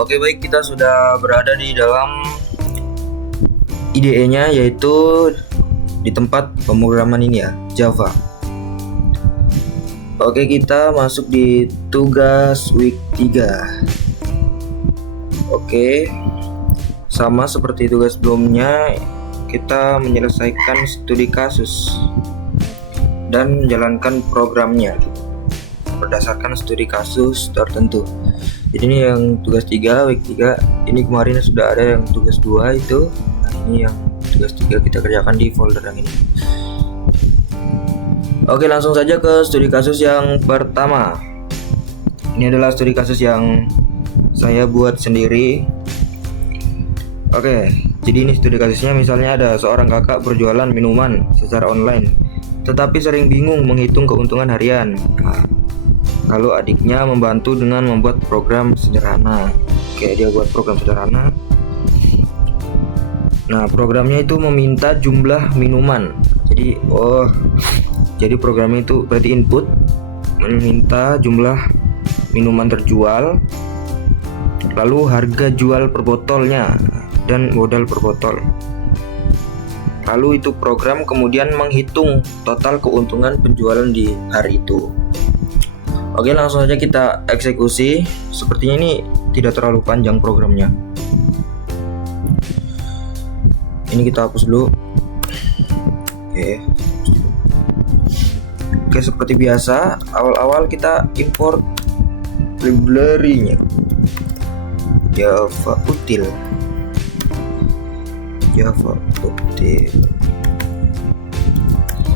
Oke, baik, kita sudah berada di dalam IDE-nya, yaitu di tempat pemrograman ini ya, Java. Oke, kita masuk di tugas week 3. Oke, sama seperti tugas sebelumnya, kita menyelesaikan studi kasus dan menjalankan programnya berdasarkan studi kasus tertentu. Jadi ini yang tugas 3, week 3. Ini kemarin sudah ada yang tugas 2 itu. Nah, ini yang tugas 3 kita kerjakan di folder yang ini. Oke, langsung saja ke studi kasus yang pertama. Ini adalah studi kasus yang saya buat sendiri. Oke, jadi ini studi kasusnya, misalnya ada seorang kakak berjualan minuman secara online, tetapi sering bingung menghitung keuntungan harian. Lalu adiknya membantu dengan membuat program sederhana. Oke, dia buat program sederhana. Nah, programnya itu meminta jumlah minuman. Jadi programnya itu berarti input meminta jumlah minuman terjual, lalu harga jual per botolnya dan modal per botol. Lalu itu program kemudian menghitung total keuntungan penjualan di hari itu. Oke, langsung saja kita eksekusi. Sepertinya ini tidak terlalu panjang programnya. Ini kita hapus dulu. Oke, seperti biasa, awal-awal kita import library-nya. Java util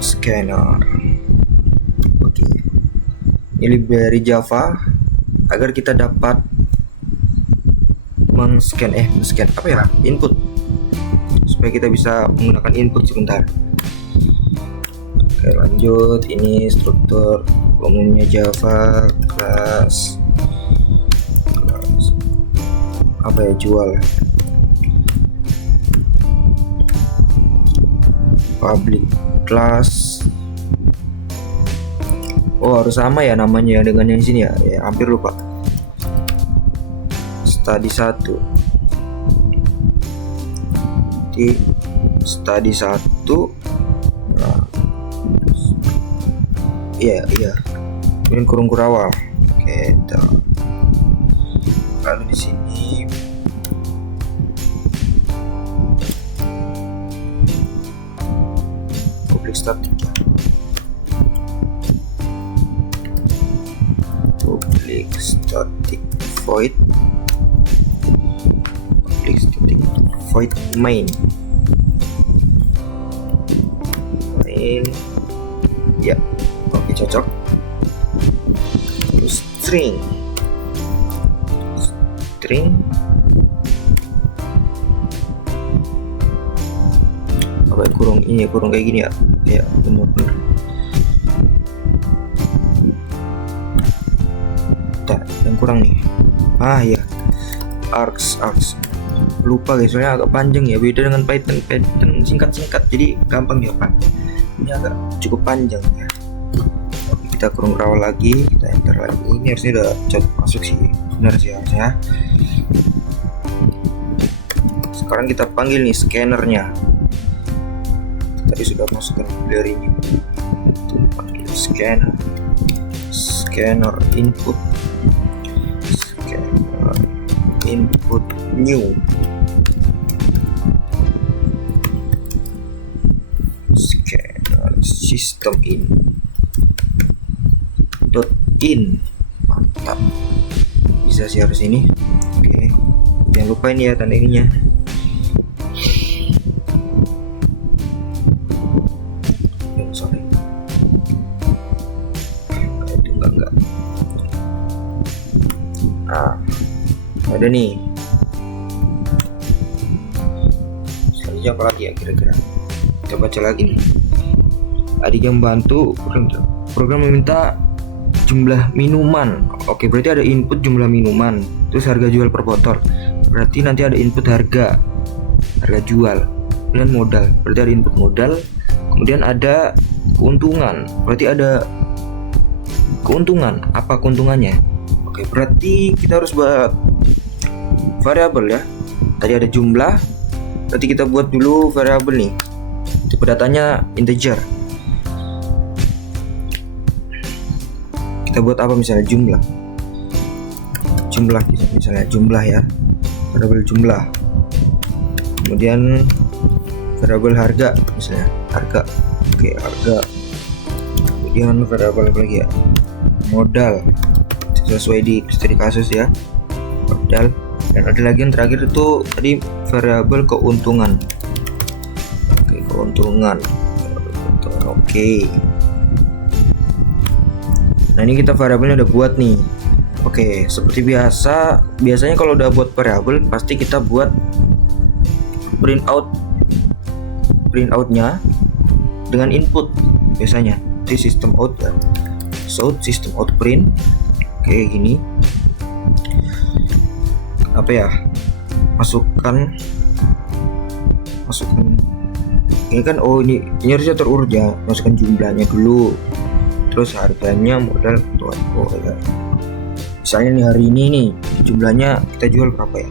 scanner. Oke, ini library Java agar kita dapat men-scan apa ya, input, supaya kita bisa menggunakan input sebentar. Oke, lanjut. Ini struktur umumnya Java, kelas apa ya, jual, public class. Harus sama ya namanya dengan yang sini ya, hampir lupa. Study 1 di study 1. Nah, iya kemudian kurung kurawal. Oke, lalu di sini public static ya, public static void main ya. Oke, cocok. Terus string apa ya, kurung kayak gini ya. Ya, benar. Yang kurang nih. Ya, arcs. Lupa guys, soalnya agak panjang ya, beda dengan Python singkat, jadi gampang dihafal. Ini agak cukup panjang ya. Oke, kita kurung rawal lagi, kita enter lagi. Ini harusnya udah cocok masuk sih, benar sih harusnya. Sekarang kita panggil nih scannernya. Tadi sudah masukkan library-nya. Panggil scanner input new scanner system in. Mantap, bisa sih harus ini. Oke, jangan lupa ini ya tanda ininya. Sorry, itu enggak. Ada nih. Selanjutnya apa lagi ya kira-kira? Kita baca lagi nih. Adik yang bantu program meminta jumlah minuman. Oke, berarti ada input jumlah minuman, terus harga jual per botol. Berarti nanti ada input harga jual, dan modal. Berarti ada input modal, kemudian ada keuntungan. Berarti ada keuntungan. Apa keuntungannya? Oke, berarti kita harus buat variabel ya. Tadi ada jumlah, berarti kita buat dulu variabel nih. Tipe datanya integer. Kita buat apa misalnya jumlah. Misalnya jumlah ya. Variabel jumlah. Kemudian variabel harga misalnya harga. Oke, harga. Kemudian variabel apa lagi ya? Modal. Sesuai di studi kasus ya. Modal. Dan ada lagi yang terakhir itu tadi variabel keuntungan. Oke, keuntungan. Oke. Nah, ini kita variabelnya udah buat nih. Oke, seperti biasanya kalau udah buat variabel pasti kita buat printoutnya dengan input biasanya di sistem out ya. So sistem out print kayak gini. Apa ya, masukkan ini kan, ini harusnya terurut ya, masukkan jumlahnya dulu, terus harganya, modal, ya. Misalnya nih hari ini nih jumlahnya kita jual berapa ya,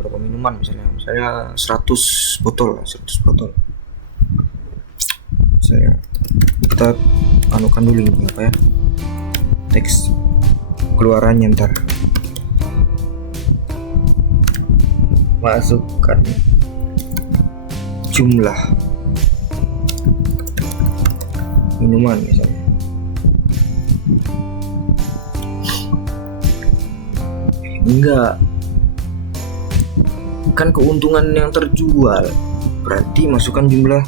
berapa minuman misalnya 100 botol misalnya. Kita anukan dulu ini apa ya, teks keluarannya, ntar masukkan jumlah minuman misalnya. Enggak, kan keuntungan yang terjual, berarti masukkan jumlah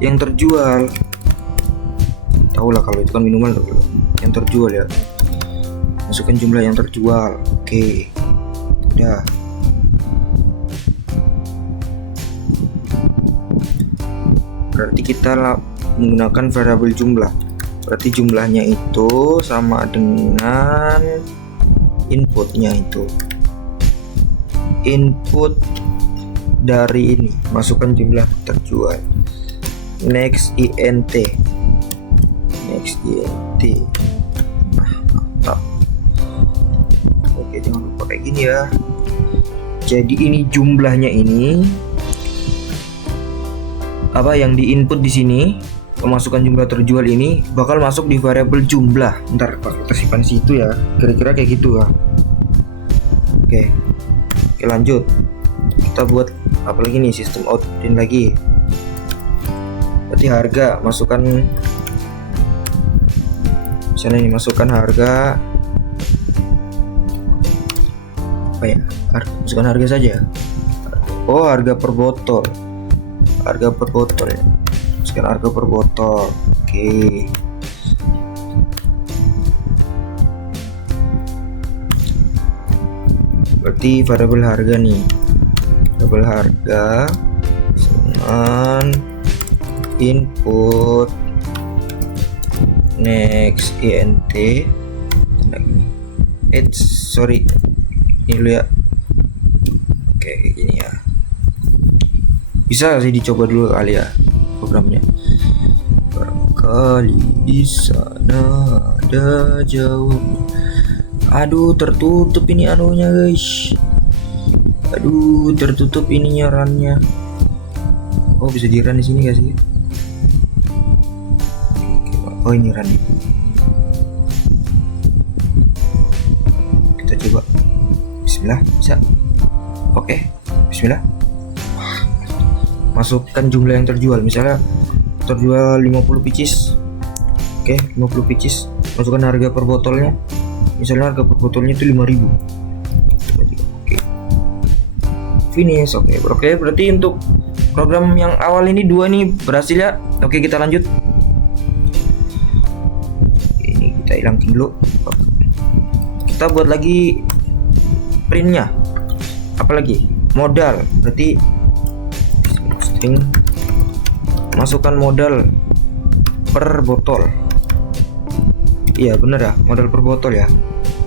yang terjual. Tahu lah kalau itu kan minuman yang terjual ya, masukkan jumlah yang terjual. Oke, udah. Berarti kita menggunakan variabel jumlah. Berarti jumlahnya itu sama dengan inputnya itu. Input dari ini, masukkan jumlah terjual. Next int. Mantap. Oke, jangan lupa kayak gini ya. Jadi ini jumlahnya ini, apa yang diinput di sini, memasukkan jumlah terjual ini bakal masuk di variabel jumlah. Ntar bakal tersimpan situ ya, kira-kira kayak gitu ya. Oke, lanjut. Kita buat apa lagi nih, sistem out print lagi. Berarti harga, masukkan misalnya ini, masukkan harga apa ya, masukkan harga saja. Oh, harga per botol ya, masukkan harga per botol. Oke. Berarti variabel harga nih, variabel harga dengan input next int sorry ini dulu ya. Oke, kayak gini ya. Bisa sih dicoba dulu kali ya programnya. Barangkali di sana ada jauh. Aduh, tertutup ini anunya guys. Aduh, tertutup ininya runnya. Oh, bisa di run di sini gak sih? Oh, ini run. Kita coba. Bismillah, bisa. Oke, bismillah. Masukkan jumlah yang terjual, misalnya terjual 50 pieces. Oke, 50 pieces. Masukkan harga per botolnya, misalnya harga per botolnya itu 5.000. Oke, finish. Oke, berarti untuk program yang awal ini 2 nih berhasil ya. Oke, kita lanjut. Ini kita hilangin dulu. Kita buat lagi printnya. Apalagi modal, berarti masukkan modal per botol. Iya bener ya, modal per botol ya.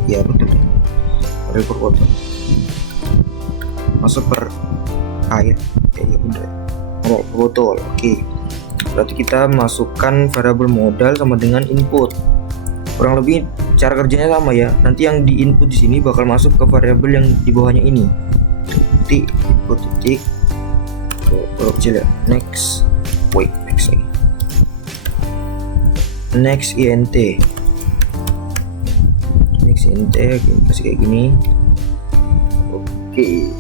Iya betul, modal per botol. Masuk per air. Iya bener, modal per botol. Oke, berarti kita masukkan variabel modal sama dengan input. Kurang lebih cara kerjanya sama ya. Nanti yang di input di sini bakal masuk ke variabel yang di bawahnya ini. Titik input titik kecil ya. Next lagi. Next int kasih kayak gini. Oke.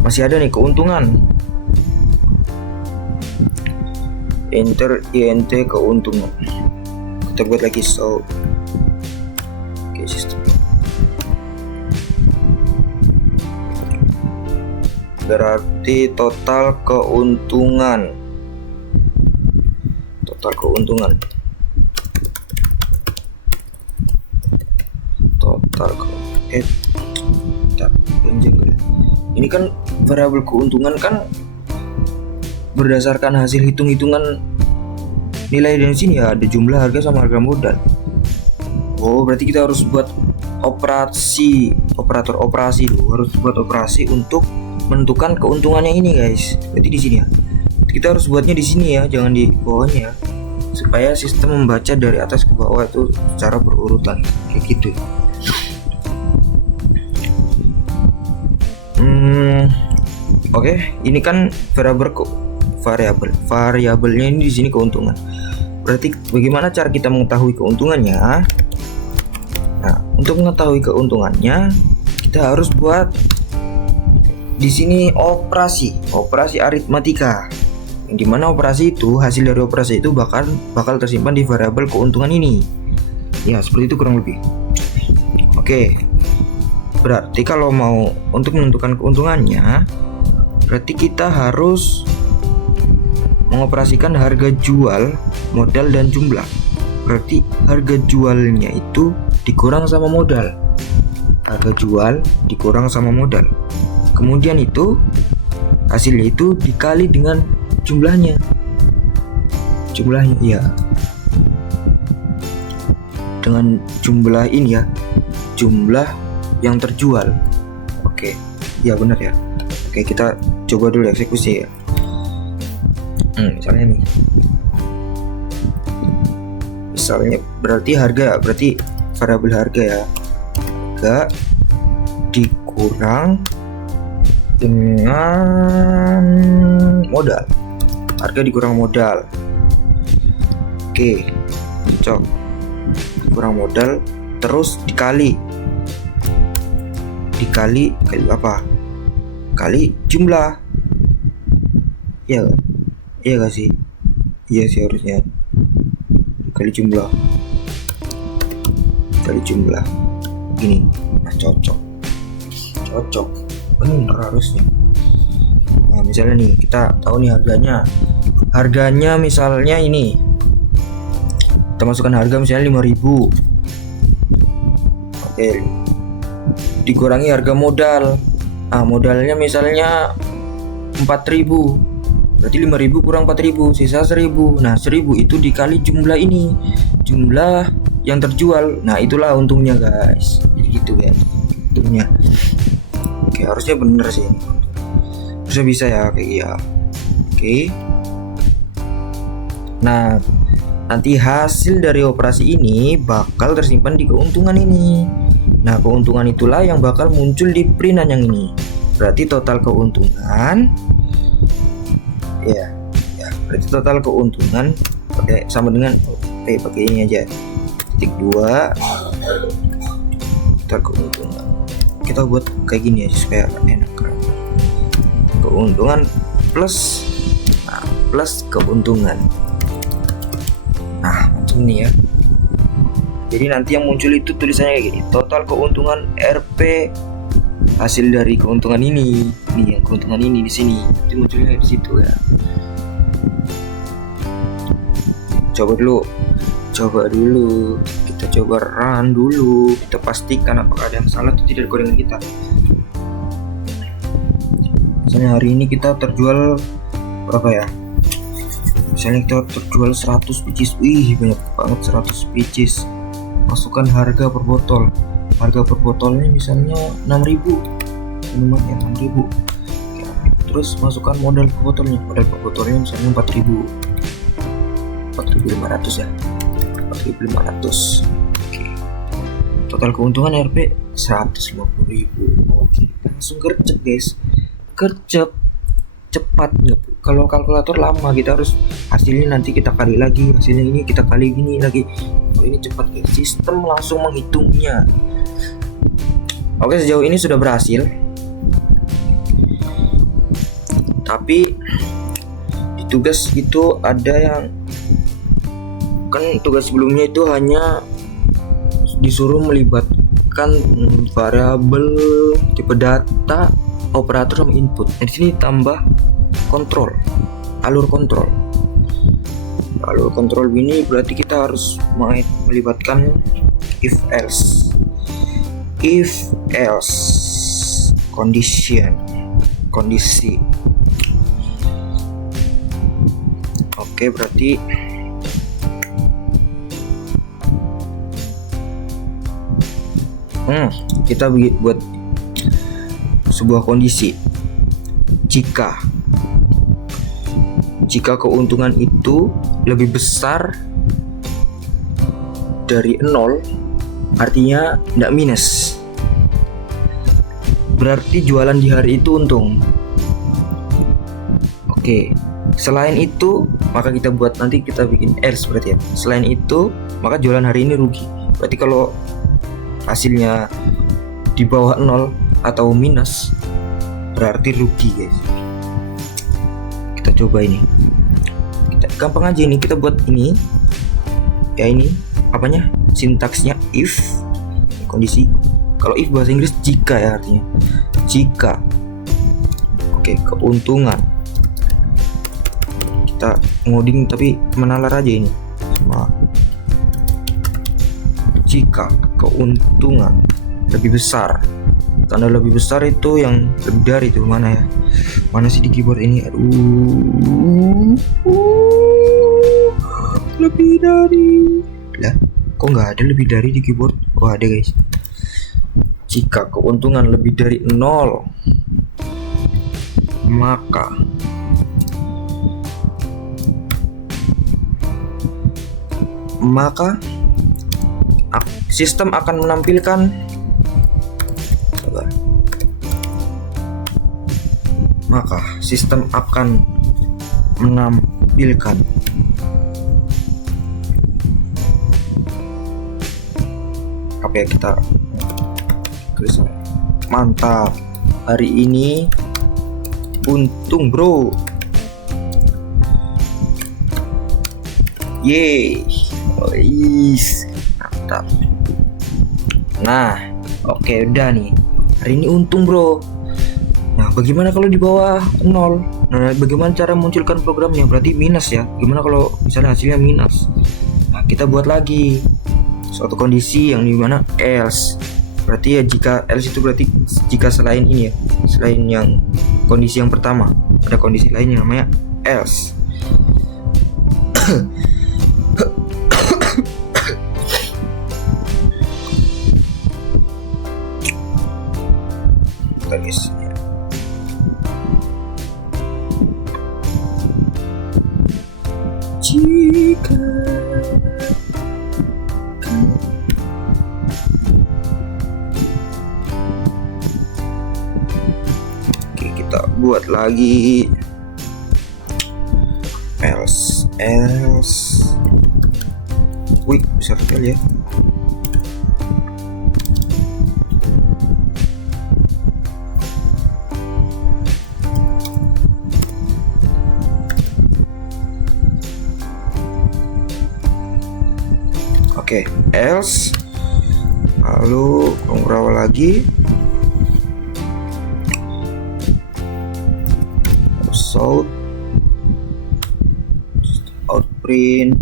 Masih ada nih keuntungan. Enter int keuntungan. Kita buat lagi oke, sistem. Berarti total keuntungan. Ini kan variabel keuntungan kan berdasarkan hasil hitung-hitungan nilai dari sini ya, ada jumlah, harga, sama harga modal. Oh, berarti kita harus buat operator operasi dulu, harus buat operasi untuk menentukan keuntungannya ini guys. Berarti di sini ya. Kita harus buatnya di sini ya, jangan di bawahnya ya. Supaya sistem membaca dari atas ke bawah itu secara berurutan kayak gitu. Oke, ini kan variabelnya ini di sini keuntungan. Berarti bagaimana cara kita mengetahui keuntungannya? Nah, untuk mengetahui keuntungannya kita harus buat di sini operasi aritmatika. Yang dimana operasi itu, hasil dari operasi itu bakal tersimpan di variabel keuntungan ini. Ya, seperti itu kurang lebih. Oke. Berarti kalau mau untuk menentukan keuntungannya, berarti kita harus mengoperasikan harga jual, modal, dan jumlah. Berarti harga jualnya itu dikurang sama modal. Harga jual dikurang sama modal. Kemudian itu hasilnya itu dikali dengan jumlahnya. Jumlahnya ya. Dengan jumlah ini ya. Jumlah yang terjual. Oke. Ya benar ya. Oke, kita coba dulu eksekusi ya. Misalnya nih. Misalnya berarti variabel harga ya. Harga dikurang dengan modal. Harga dikurang modal. Oke, cocok. Kurang modal terus dikali apa? Kali jumlah. Iya gak sih? Iya sih harusnya. Kali jumlah. Gini. Nah, cocok. Bener harusnya. Nah, misalnya nih kita tahu nih harganya misalnya ini, kita masukkan harga misalnya 5.000. Oke, dikurangi harga modal. Modalnya misalnya 4.000, berarti 5.000 kurang 4.000, sisa 1.000. Nah 1.000 itu dikali jumlah ini, jumlah yang terjual. Nah itulah untungnya guys. Jadi gitu ya untungnya. Oke, harusnya bener sih, harusnya bisa ya kayak ya. Oke. Nah nanti hasil dari operasi ini bakal tersimpan di keuntungan ini. Nah keuntungan itulah yang bakal muncul di printan yang ini. Berarti total keuntungan ya berarti total keuntungan sama dengan pakai ini aja, titik 2 total keuntungan. Kita buat kayak gini aja supaya enak. Keuntungan plus keuntungan. Nah macam ini ya. Jadi nanti yang muncul itu tulisannya kayak gini, total keuntungan RP hasil dari keuntungan ini. Nih yang keuntungan ini di sini, itu munculnya di situ ya. Coba dulu, kita coba run dulu, kita pastikan apakah ada yang salah atau tidak dengan kita. Misalnya hari ini kita terjual berapa ya? Misalnya kita terjual 100 pieces, banyak banget 100 pieces. Masukkan harga per botol. Harga per botolnya misalnya 6.000. Minumannya 6.000. Terus masukkan modal per botolnya. Modal per botolnya misalnya 4.000. 4.500 ya, 4.500. Oke, total keuntungan RP 150.000. Oke, langsung gercep guys, gercep cepat. Kalau kalkulator lama, kita harus hasilnya nanti kita kali lagi, hasilnya ini kita kali gini lagi. Oh, ini cepat guys, sistem langsung menghitungnya. Oke, sejauh ini sudah berhasil, tapi di tugas itu ada yang kan tugas sebelumnya itu hanya disuruh melibatkan variabel tipe data, operator sama input. Nah, di sini tambah kontrol, alur kontrol. Alur kontrol ini berarti kita harus melibatkan if else kondisi. Oke, berarti kita buat sebuah kondisi. Jika keuntungan itu lebih besar dari 0, artinya tidak minus, berarti jualan di hari itu untung. Oke, selain itu maka kita buat, nanti kita bikin else berarti ya. Selain itu maka jualan hari ini rugi. Berarti kalau hasilnya di bawah 0 atau minus, berarti rugi guys. Kita coba ini, kita gampang aja ini, kita buat ini ya, ini apanya, sintaksnya if, kondisi. Kalau if bahasa Inggris jika ya, artinya jika. Oke, keuntungan, kita ngoding tapi menalar aja ini sama. Jika keuntungan lebih besar, tanda lebih besar itu yang lebih dari itu mana ya, mana sih di keyboard ini, aduh, lebih dari lah, kok nggak ada lebih dari di keyboard? Oh ada guys. Jika keuntungan lebih dari 0, maka sistem akan menampilkan apa ya, kita tulis mantap, hari ini untung bro, yeay, mantap. Nah, oke, udah nih, hari ini untung bro. Nah, bagaimana kalau di bawah 0? Nah, bagaimana cara munculkan programnya? Berarti minus ya. Gimana kalau misalnya hasilnya minus? Nah, kita buat lagi suatu kondisi yang dimana else. Berarti ya, jika else itu berarti jika selain ini ya, selain yang kondisi yang pertama, ada kondisi lain yang namanya else. Guys, jika oke, kita buat lagi else. Wih, besar sekali ya. Oke, else, lalu pengurawa lagi, out print,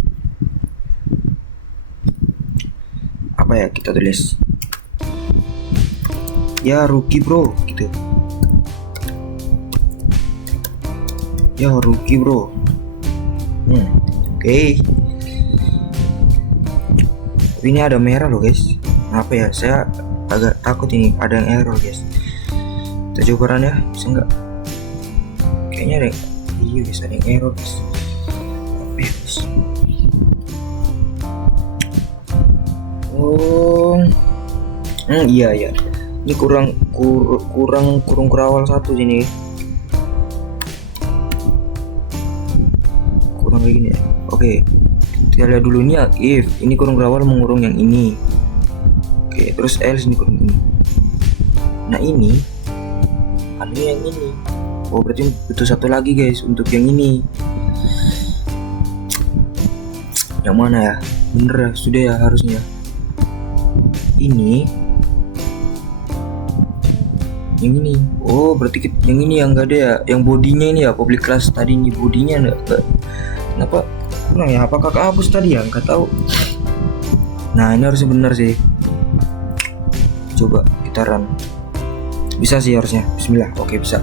apa ya kita tulis ya, rugi bro gitu ya, rugi bro. Oke. Ini ada merah loh guys, apa ya, saya agak takut ini ada yang error guys. Kita coba run ya, bisa nggak? Kayaknya ada, iya guys, ada yang error guys. Apa ya guys? Oh, iya ya. Ini kurang kurung kerawal satu sini. Kurang kayak gini ya. Oke. Kita lihat dulu ini ya, if ini kurung kerawal mengurung yang ini. Oke, terus else ini kurung ini. Nah ini yang ini. Oh berarti butuh satu lagi guys untuk yang ini. Yang mana ya? Bener ya, sudah ya harusnya. Ini yang ini. Oh berarti yang ini yang enggak ada ya. Yang bodinya ini ya, public class tadi ini bodinya enggak. Kenapa kurang ya? Apakah kehapus tadi ya? Enggak tahu. Nah ini harusnya benar sih. Coba kita run. Bisa sih harusnya. Bismillah. Oke bisa.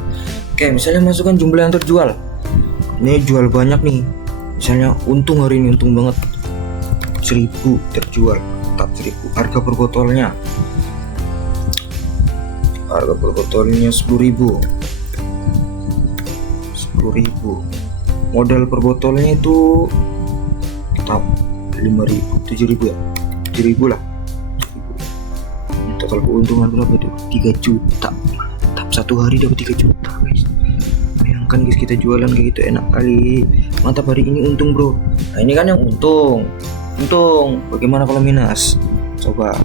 Oke misalnya masukkan jumlah yang terjual. Ini jual banyak nih. Misalnya untung hari ini untung banget. 1000 terjual. Tetap 1000. Harga per botolnya 10.000. 10.000. Modal per botolnya itu tetap 5.000, 7.000 ya. 7.000 lah. 7.000. Total keuntungan berapa itu? 3 juta. Mantap, satu hari dapat 3 juta guys. Bayangkan guys, kita jualan kayak gitu enak kali. Mantap, hari ini untung bro. Nah ini kan yang untung. Bagaimana kalau minus? Coba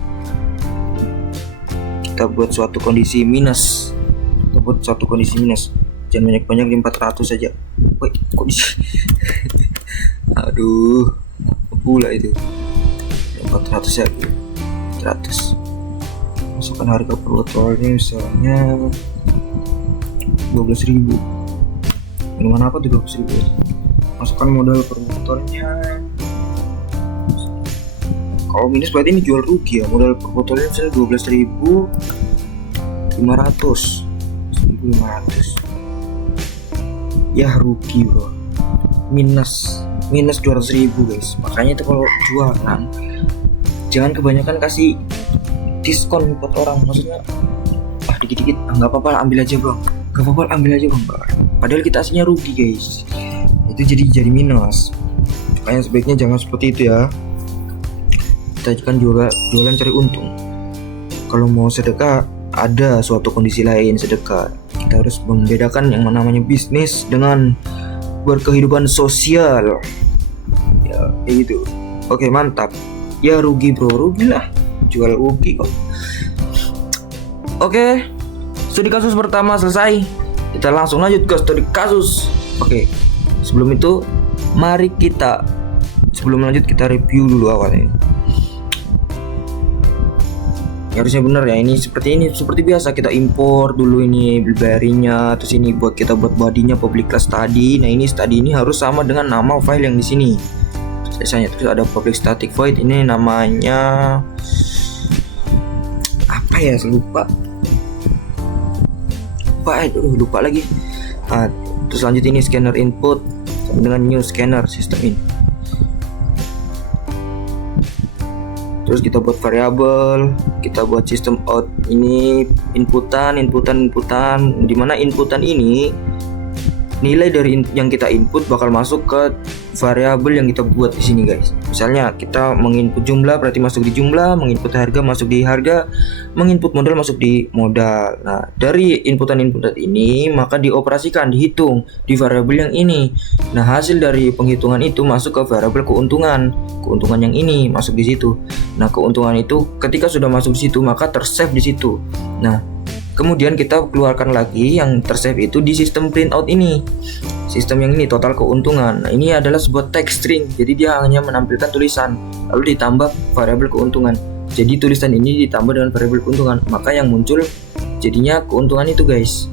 kita buat suatu kondisi minus. Jangan banyak-banyak, 400 saja. Woi, kok di aduh, pula itu 400 ya. 400. Masukkan harga per botolnya misalnya 12.000. Minuman apa tuh 12.000? Masukkan modal per botolnya. Kalau minus berarti ini jual rugi ya. Modal per botolnya misalnya 12.500. Ya rugi bro. Minus 200.000 guys. Makanya itu kalau jualan jangan kebanyakan kasih diskon buat orang. Maksudnya dikit-dikit nggak apa-apa ambil aja bang. Padahal kita aslinya rugi guys. Itu jadi minus. Makanya sebaiknya jangan seperti itu ya. Kita kan juga jualan cari untung. Kalau mau sedekah ada suatu kondisi lain sedekah. Kita harus membedakan yang namanya bisnis dengan berkehidupan sosial. Ya kayak gitu. Oke mantap. Ya rugi bro, rugilah. Jual rugi kok. Oke, studi kasus pertama selesai. Kita langsung lanjut ke studi kasus. Oke, sebelum itu mari sebelum lanjut kita review dulu awalnya. Harusnya bener ya, ini seperti biasa kita import dulu ini library-nya, terus ini kita buat bodinya public class study. Nah ini study ini harus sama dengan nama file yang di sini. Biasanya terus ada public static void, ini namanya apa ya, lupa lagi. Terus lanjut ini scanner input dengan new scanner system in. Terus kita buat variabel, kita buat sistem out ini inputan, dimana inputan ini nilai dari yang kita input bakal masuk ke variabel yang kita buat di sini guys. Misalnya kita menginput jumlah berarti masuk di jumlah, menginput harga masuk di harga, menginput modal masuk di modal. Nah dari inputan ini maka dioperasikan, dihitung di variabel yang ini. Nah hasil dari penghitungan itu masuk ke variabel keuntungan yang ini masuk di situ. Nah keuntungan itu ketika sudah masuk di situ maka tersave di situ. Nah kemudian kita keluarkan lagi yang tersave itu di sistem printout ini. Sistem yang ini total keuntungan. Nah, ini adalah sebuah text string. Jadi dia hanya menampilkan tulisan lalu ditambah variabel keuntungan. Jadi tulisan ini ditambah dengan variabel keuntungan, maka yang muncul jadinya keuntungan itu guys.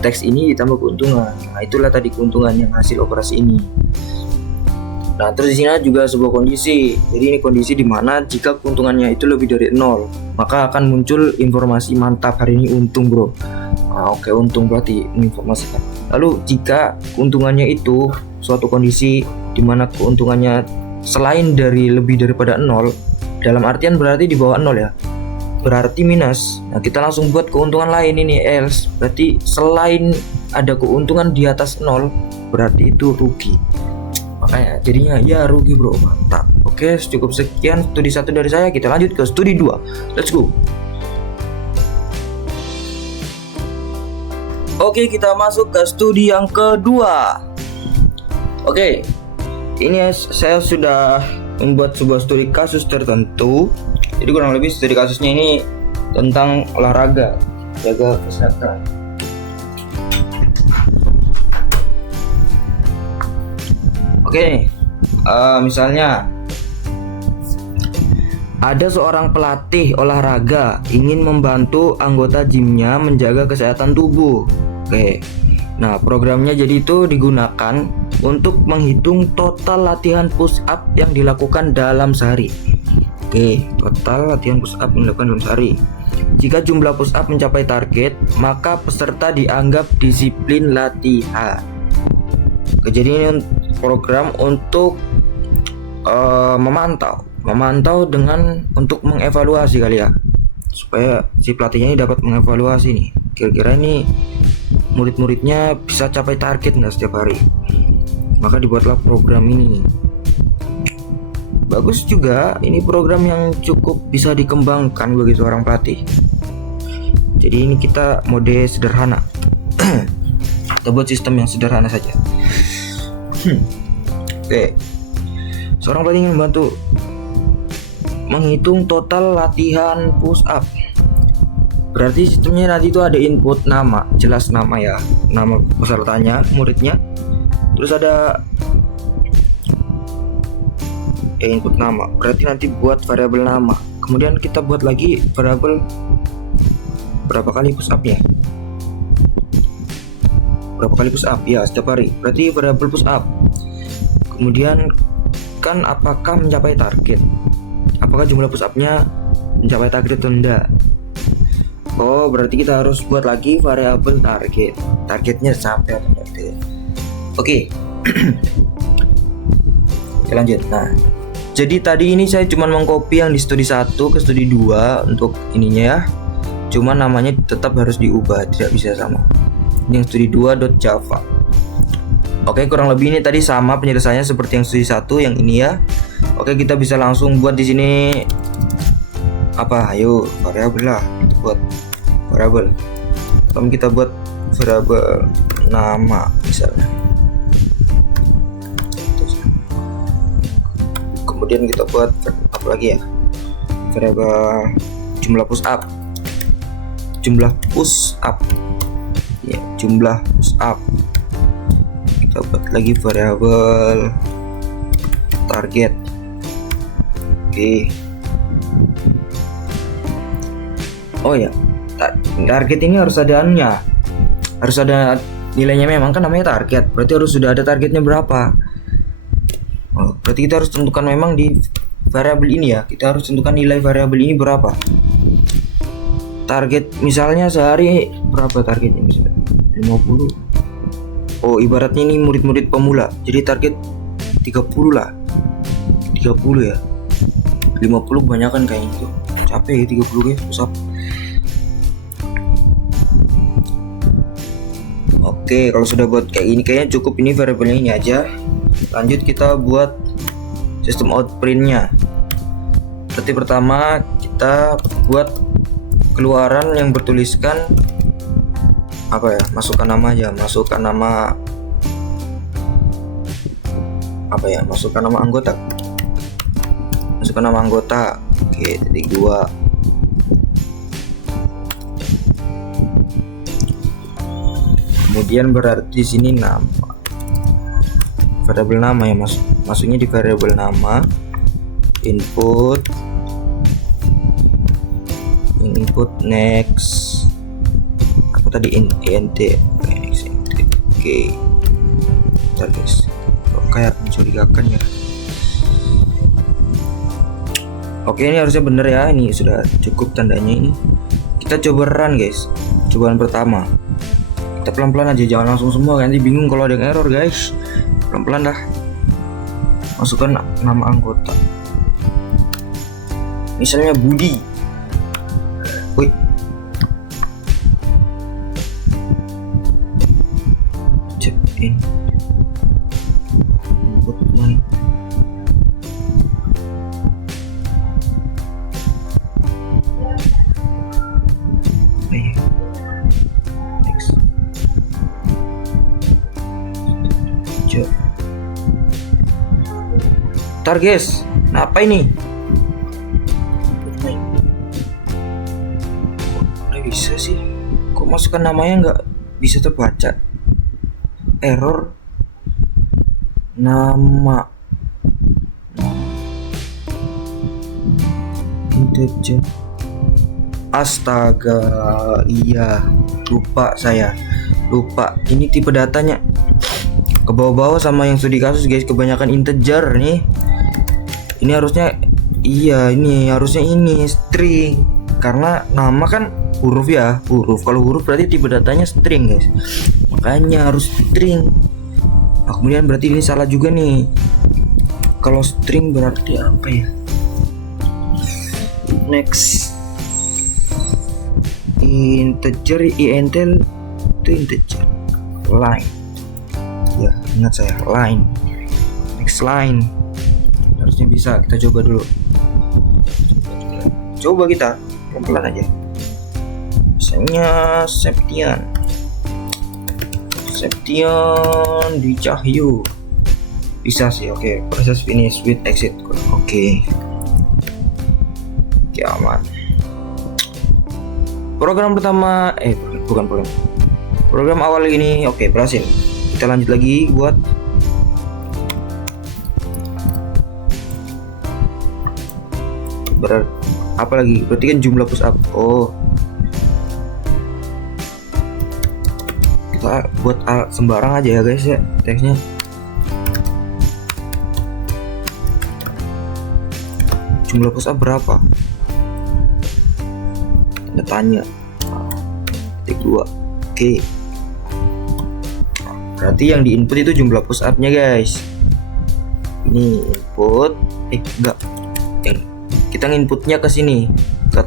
Teks ini ditambah keuntungan. Nah, itulah tadi keuntungan yang hasil operasi ini. Nah, terus di sini juga sebuah kondisi. Jadi ini kondisi di mana jika keuntungannya itu lebih dari 0, maka akan muncul informasi mantap hari ini untung, bro. Nah, oke, untung berarti menginformasikan. Lalu jika keuntungannya itu suatu kondisi di mana keuntungannya selain dari lebih daripada 0, dalam artian berarti di bawah 0 ya. Berarti minus. Nah, kita langsung buat keuntungan lain ini else. Berarti selain ada keuntungan di atas 0, berarti itu rugi. makanya jadinya ya rugi bro. Mantap. Oke, cukup sekian studi 1 dari saya. Kita lanjut ke studi 2. Let's go. Oke, kita masuk ke studi yang kedua. Oke, ini saya sudah membuat sebuah studi kasus tertentu. Jadi kurang lebih studi kasusnya ini tentang olahraga, jaga kesehatan. Oke, misalnya ada seorang pelatih olahraga ingin membantu anggota gymnya menjaga kesehatan tubuh. Oke, nah programnya jadi itu digunakan untuk menghitung total latihan push up yang dilakukan dalam sehari. Oke, total latihan push up yang dilakukan dalam sehari. Jika jumlah push up mencapai target, maka peserta dianggap disiplin latihan. Kejadian program untuk memantau dengan untuk mengevaluasi kali ya, supaya si pelatihnya ini dapat mengevaluasi nih, kira-kira ini murid-muridnya bisa capai target nggak setiap hari. Maka dibuatlah program ini. Bagus juga, ini program yang cukup bisa dikembangkan bagi seorang pelatih. Jadi ini kita mode sederhana. Kita buat sistem yang sederhana saja. Oke, seorang pelatih ingin membantu menghitung total latihan push up. Berarti sistemnya nanti itu ada input nama, jelas nama ya, nama pesertanya, muridnya. Terus ada input nama, berarti nanti buat variabel nama. Kemudian kita buat lagi variabel berapa kali push up-nya. Berapa kali push up? Ya, setiap hari. Berarti variabel push up. Kemudian kan apakah mencapai target? Apakah jumlah push up-nya mencapai target atau enggak? Oh, berarti kita harus buat lagi variabel target. Targetnya sampai atau enggak? Oke. Kita lanjut. Nah, jadi tadi ini saya cuma mengcopy yang di studi 1 ke studi 2 untuk ininya ya. Cuma namanya tetap harus diubah, tidak bisa sama. Ini yang studi 2.java. Oke, kurang lebih ini tadi sama penyelesaiannya seperti yang studi 1 yang ini ya. Oke, kita bisa langsung buat di sini apa? Ayo, variabel lah. Kita buat variabel. Lalu kita buat variabel nama misalnya. Kemudian kita buat apa lagi ya? Variabel jumlah push up. Jumlah push up. Ya, jumlah push up. Kita buat lagi variabel target. Oke. Oh ya, target ini harus ada anunya. Harus ada nilainya, memang kan namanya target. Berarti harus sudah ada targetnya berapa. Oh, berarti kita harus tentukan memang di variabel ini ya. Kita harus tentukan nilai variabel ini berapa. Target misalnya sehari berapa targetnya misalnya? 50. Oh, ibaratnya ini murid-murid pemula. Jadi target 30 lah. 30 ya. 50 kebanyakan kayaknya itu. Capek ya 30 guys, push up. Oke, kalau sudah buat kayak ini kayaknya cukup, ini variabelnya ini aja. Lanjut kita buat sistem outprintnya. Berarti pertama kita buat keluaran yang bertuliskan apa ya, masukkan nama aja, masukkan nama apa ya, masukkan nama anggota, masukkan nama anggota. Oke, titik 2. Kemudian berarti di sini nama, variabel nama ya, masuknya di variabel nama. Input next apa tadi, int next. Oke, bentar guys, kok kayak mencurigakan ya. Oke, ini harusnya bener ya, ini sudah cukup tandanya. Ini kita coba run guys, cobaan pertama. Kita pelan-pelan aja, jangan langsung semua, nanti bingung kalau ada yang error guys. Pelan-pelan dah. Masukkan nama anggota, misalnya Budi. Wih, check in input Ntar guys, apa ini? Nggak bisa sih. Kok masukkan namanya nggak bisa terbaca? Error. Nama integer. Astaga, iya, lupa saya. Lupa. Ini tipe datanya ke bawah-bawah sama yang studi kasus guys, kebanyakan integer nih. Ini harusnya ini harusnya ini string, karena nama kan huruf ya, huruf. Kalau huruf berarti tipe datanya string guys, makanya harus string. Nah, kemudian berarti ini salah juga nih. Kalau string berarti apa ya? Next, integer, int itu integer. Line, ya ingat saya, line. Next line harusnya bisa. Kita coba dulu, coba kita pelan-pelan aja. Misalnya Septian di Cahyo bisa sih. Oke, proses finish with exit. Oke, aman. Program pertama bukan program awal ini berhasil. Kita lanjut lagi buat apa lagi? Berarti kan jumlah push up. Kita buat sembarang aja ya guys ya teksnya. Jumlah push up berapa? Tanda tanya. Titik 2. Oke. Berarti yang di input itu jumlah push up-nya guys. Ini input. Enggak. Kita inputnya ke sini, ke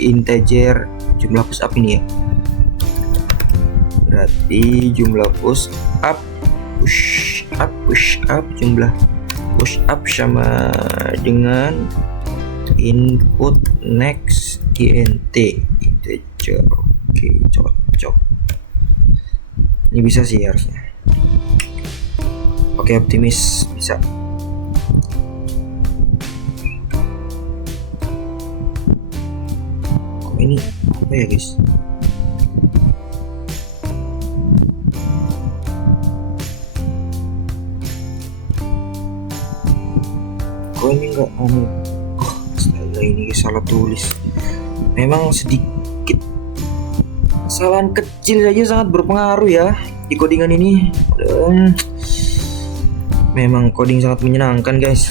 integer jumlah push up ini ya. Berarti jumlah push up jumlah push up sama dengan input next int integer. Oke, cocok. Ini bisa sih harusnya. Oke, optimis bisa. Ini apa ya guys? Kok ini enggak astaga, ini salah tulis. Memang sedikit kesalahan kecil saja sangat berpengaruh ya di codingan ini. Memang coding sangat menyenangkan guys.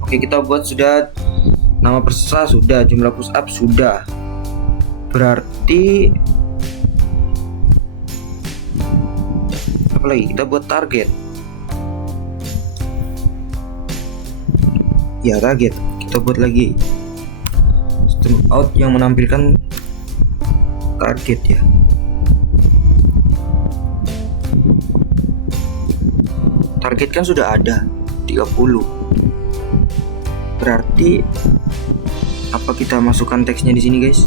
Oke, kita buat sudah. Nama peserta sudah, jumlah push up sudah. Berarti apa lagi? Kita buat target. Ya, target. Kita buat lagi system out yang menampilkan target ya. Target kan sudah ada 30. Berarti apa kita masukkan teksnya di sini guys?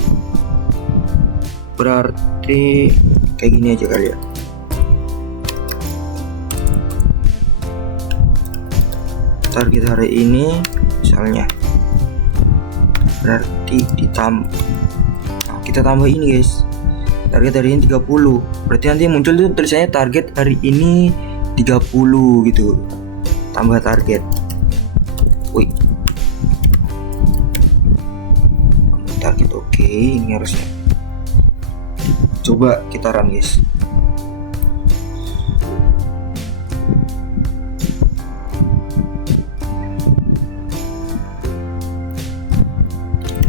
Berarti kayak gini aja kali ya. Target hari ini misalnya, berarti kita tambah ini guys. Target hari ini 30. Berarti nanti muncul tuh tulisannya target hari ini 30 gitu. Tambah target. Wih. Target oke, ini harusnya. Coba kita run guys.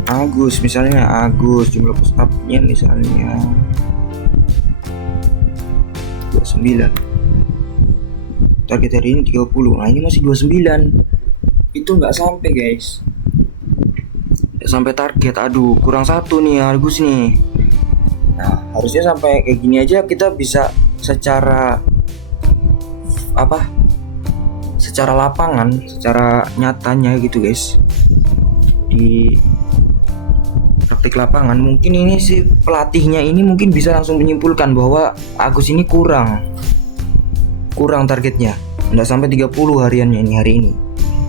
Agus misalnya, jumlah push up-nya misalnya 29. Target hari ini 30. Nah, ini masih 29. Itu nggak sampai guys. Sampai target. Aduh, kurang satu nih Agus nih. Nah, harusnya sampai kayak gini aja kita bisa secara secara lapangan, secara nyatanya gitu guys, praktik lapangan, mungkin ini si pelatihnya ini mungkin bisa langsung menyimpulkan bahwa Agus ini kurang targetnya, nggak sampai 30 hariannya ini hari ini.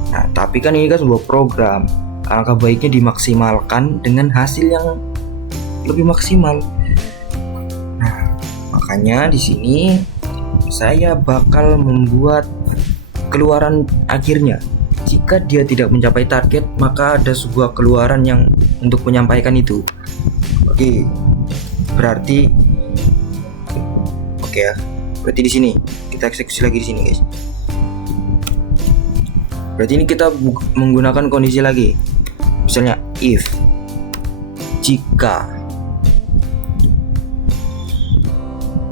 Nah, tapi kan ini kan sebuah program, alangkah baiknya dimaksimalkan dengan hasil yang lebih maksimal. Nah, makanya di sini saya bakal membuat keluaran akhirnya. Jika dia tidak mencapai target, maka ada sebuah keluaran yang untuk menyampaikan itu. Oke, berarti ya. Berarti di sini kita eksekusi lagi di sini, guys. Berarti ini kita menggunakan kondisi lagi. Misalnya if, jika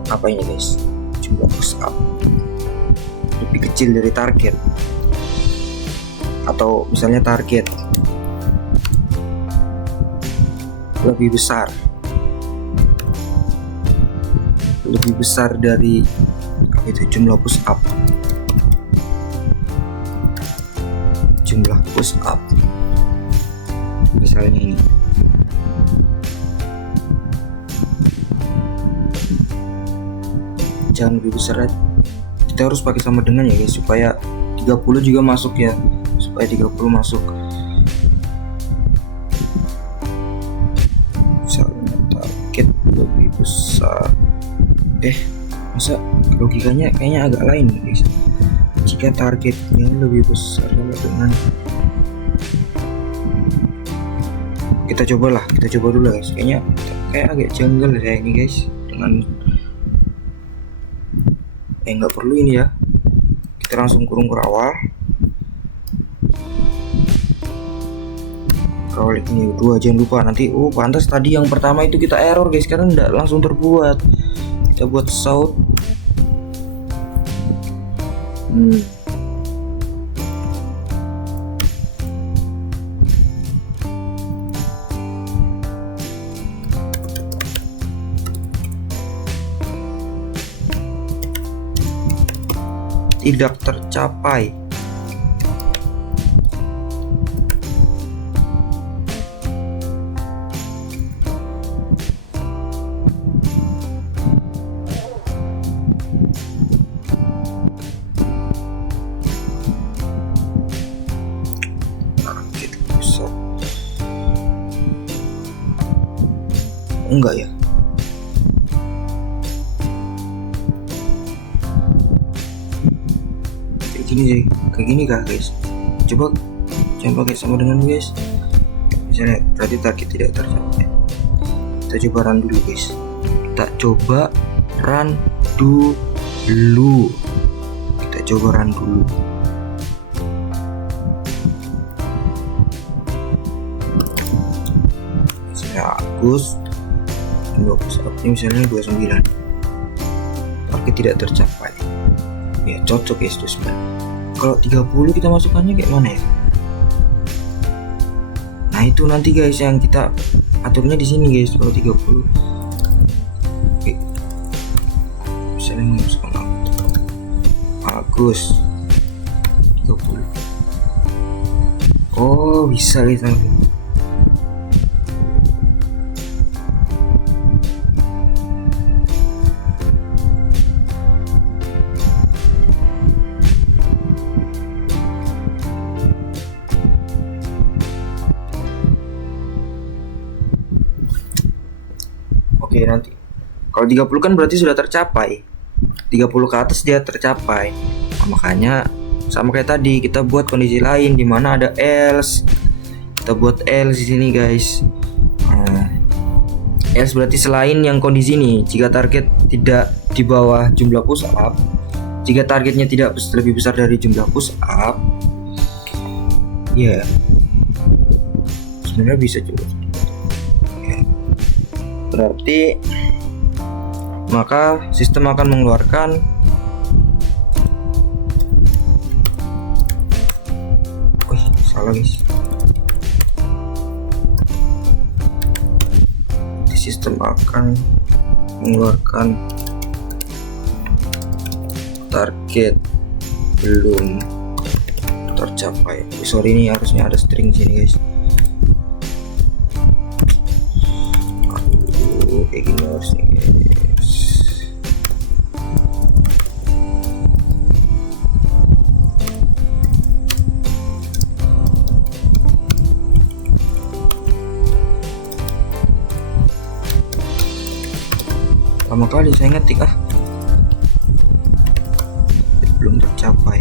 apa ini, guys? Jumlah push up lebih kecil dari target, atau misalnya target lebih besar dari apa itu, jumlah push up misalnya ini. Jangan lebih besar, kita harus pakai sama dengan ya, guys, supaya 30 juga masuk ya, supaya 30 masuk. Misalnya target lebih besar, masa logikanya kayaknya agak lain, guys. Jika targetnya lebih besar sama dengan, kita coba dulu, guys. Kayak agak janggal ya ini, guys, dengan nggak perlu ini ya, kita langsung kurung kerawal ini 2. Jangan lupa nanti, pantas tadi yang pertama itu kita error, guys, karena nggak langsung terbuat. Kita buat shout tidak tercapai. Enggak ya, kayak gini kah, guys? Coba pakai sama dengan, guys. Misalnya berarti target tidak tercapai. Kita coba run dulu, guys. Misalnya Agus 21, misalnya 29, target tidak tercapai. Ya cocok, guys, 29. Kalau 30 kita masukkannya kayak mana ya? Nah itu nanti, guys, yang kita aturnya di sini, guys. Kalau 30, oke, misalnya masukkan Agus 30. Oh bisa, guys. Oke, nanti kalau 30 kan berarti sudah tercapai, 30 ke atas dia tercapai. Nah, makanya sama kayak tadi kita buat kondisi lain di mana ada else. Kita buat else di sini, guys. Else berarti selain yang kondisi ini, jika target tidak di bawah jumlah push up, jika targetnya tidak lebih besar dari jumlah push up, ya sebenarnya bisa juga. Berarti maka sistem akan mengeluarkan salah, guys. Sistem akan mengeluarkan target belum tercapai. Sorry, ini harusnya ada string sini, guys. kayak gini harusnya guys. Lama kali saya ngetik belum tercapai.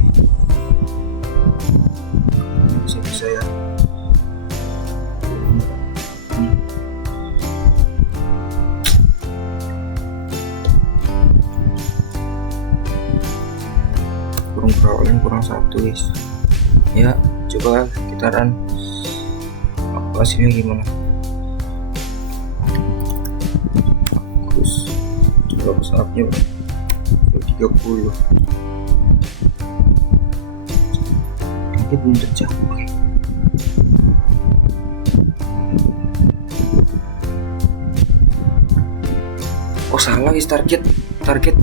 Bisa ya. Kurang satu guys. Ya coba kita run hasilnya gimana. Bagus. Coba pesawatnya 30. Tapi belum tercapai. Oh salah guys, target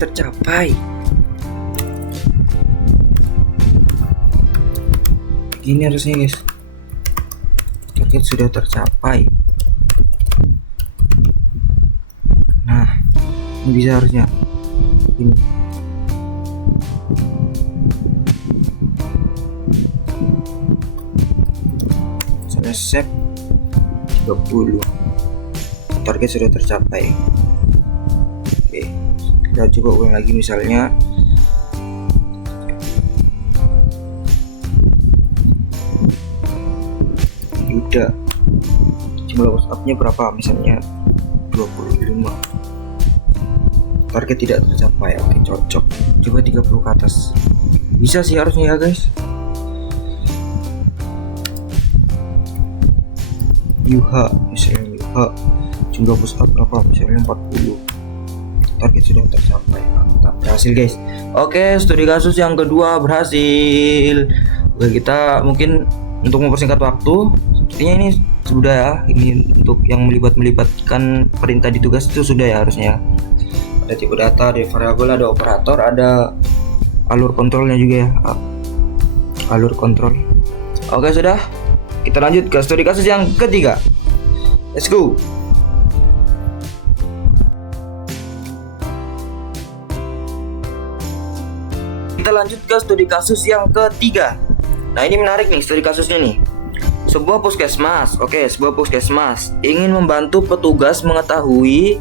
tercapai. Gini harusnya guys, target sudah tercapai. Nah ini bisa harusnya ini. Saya save 30, target sudah tercapai. Oke, kita coba ulang lagi misalnya. Udah, jumlah WhatsApp-nya berapa, misalnya 25, target tidak tercapai. Oke cocok, coba 30 ke atas, bisa sih harusnya ya guys. Yuha misalnya, jumlah WhatsApp berapa, misalnya 40, target sudah tercapai. Mantap, berhasil guys. Oke, studi kasus yang kedua berhasil. Oke, kita mungkin untuk mempersingkat waktu, sepertinya ini sudah ya. Ini untuk yang melibatkan perintah di tugas itu sudah ya harusnya. Ada tipe data, ada variabel, ada operator, ada alur kontrolnya juga ya. Alur kontrol. Oke sudah. Kita lanjut ke studi kasus yang ketiga. Let's go. Kita lanjut ke studi kasus yang ketiga. Nah ini menarik nih studi kasusnya nih. Sebuah puskesmas, sebuah puskesmas ingin membantu petugas mengetahui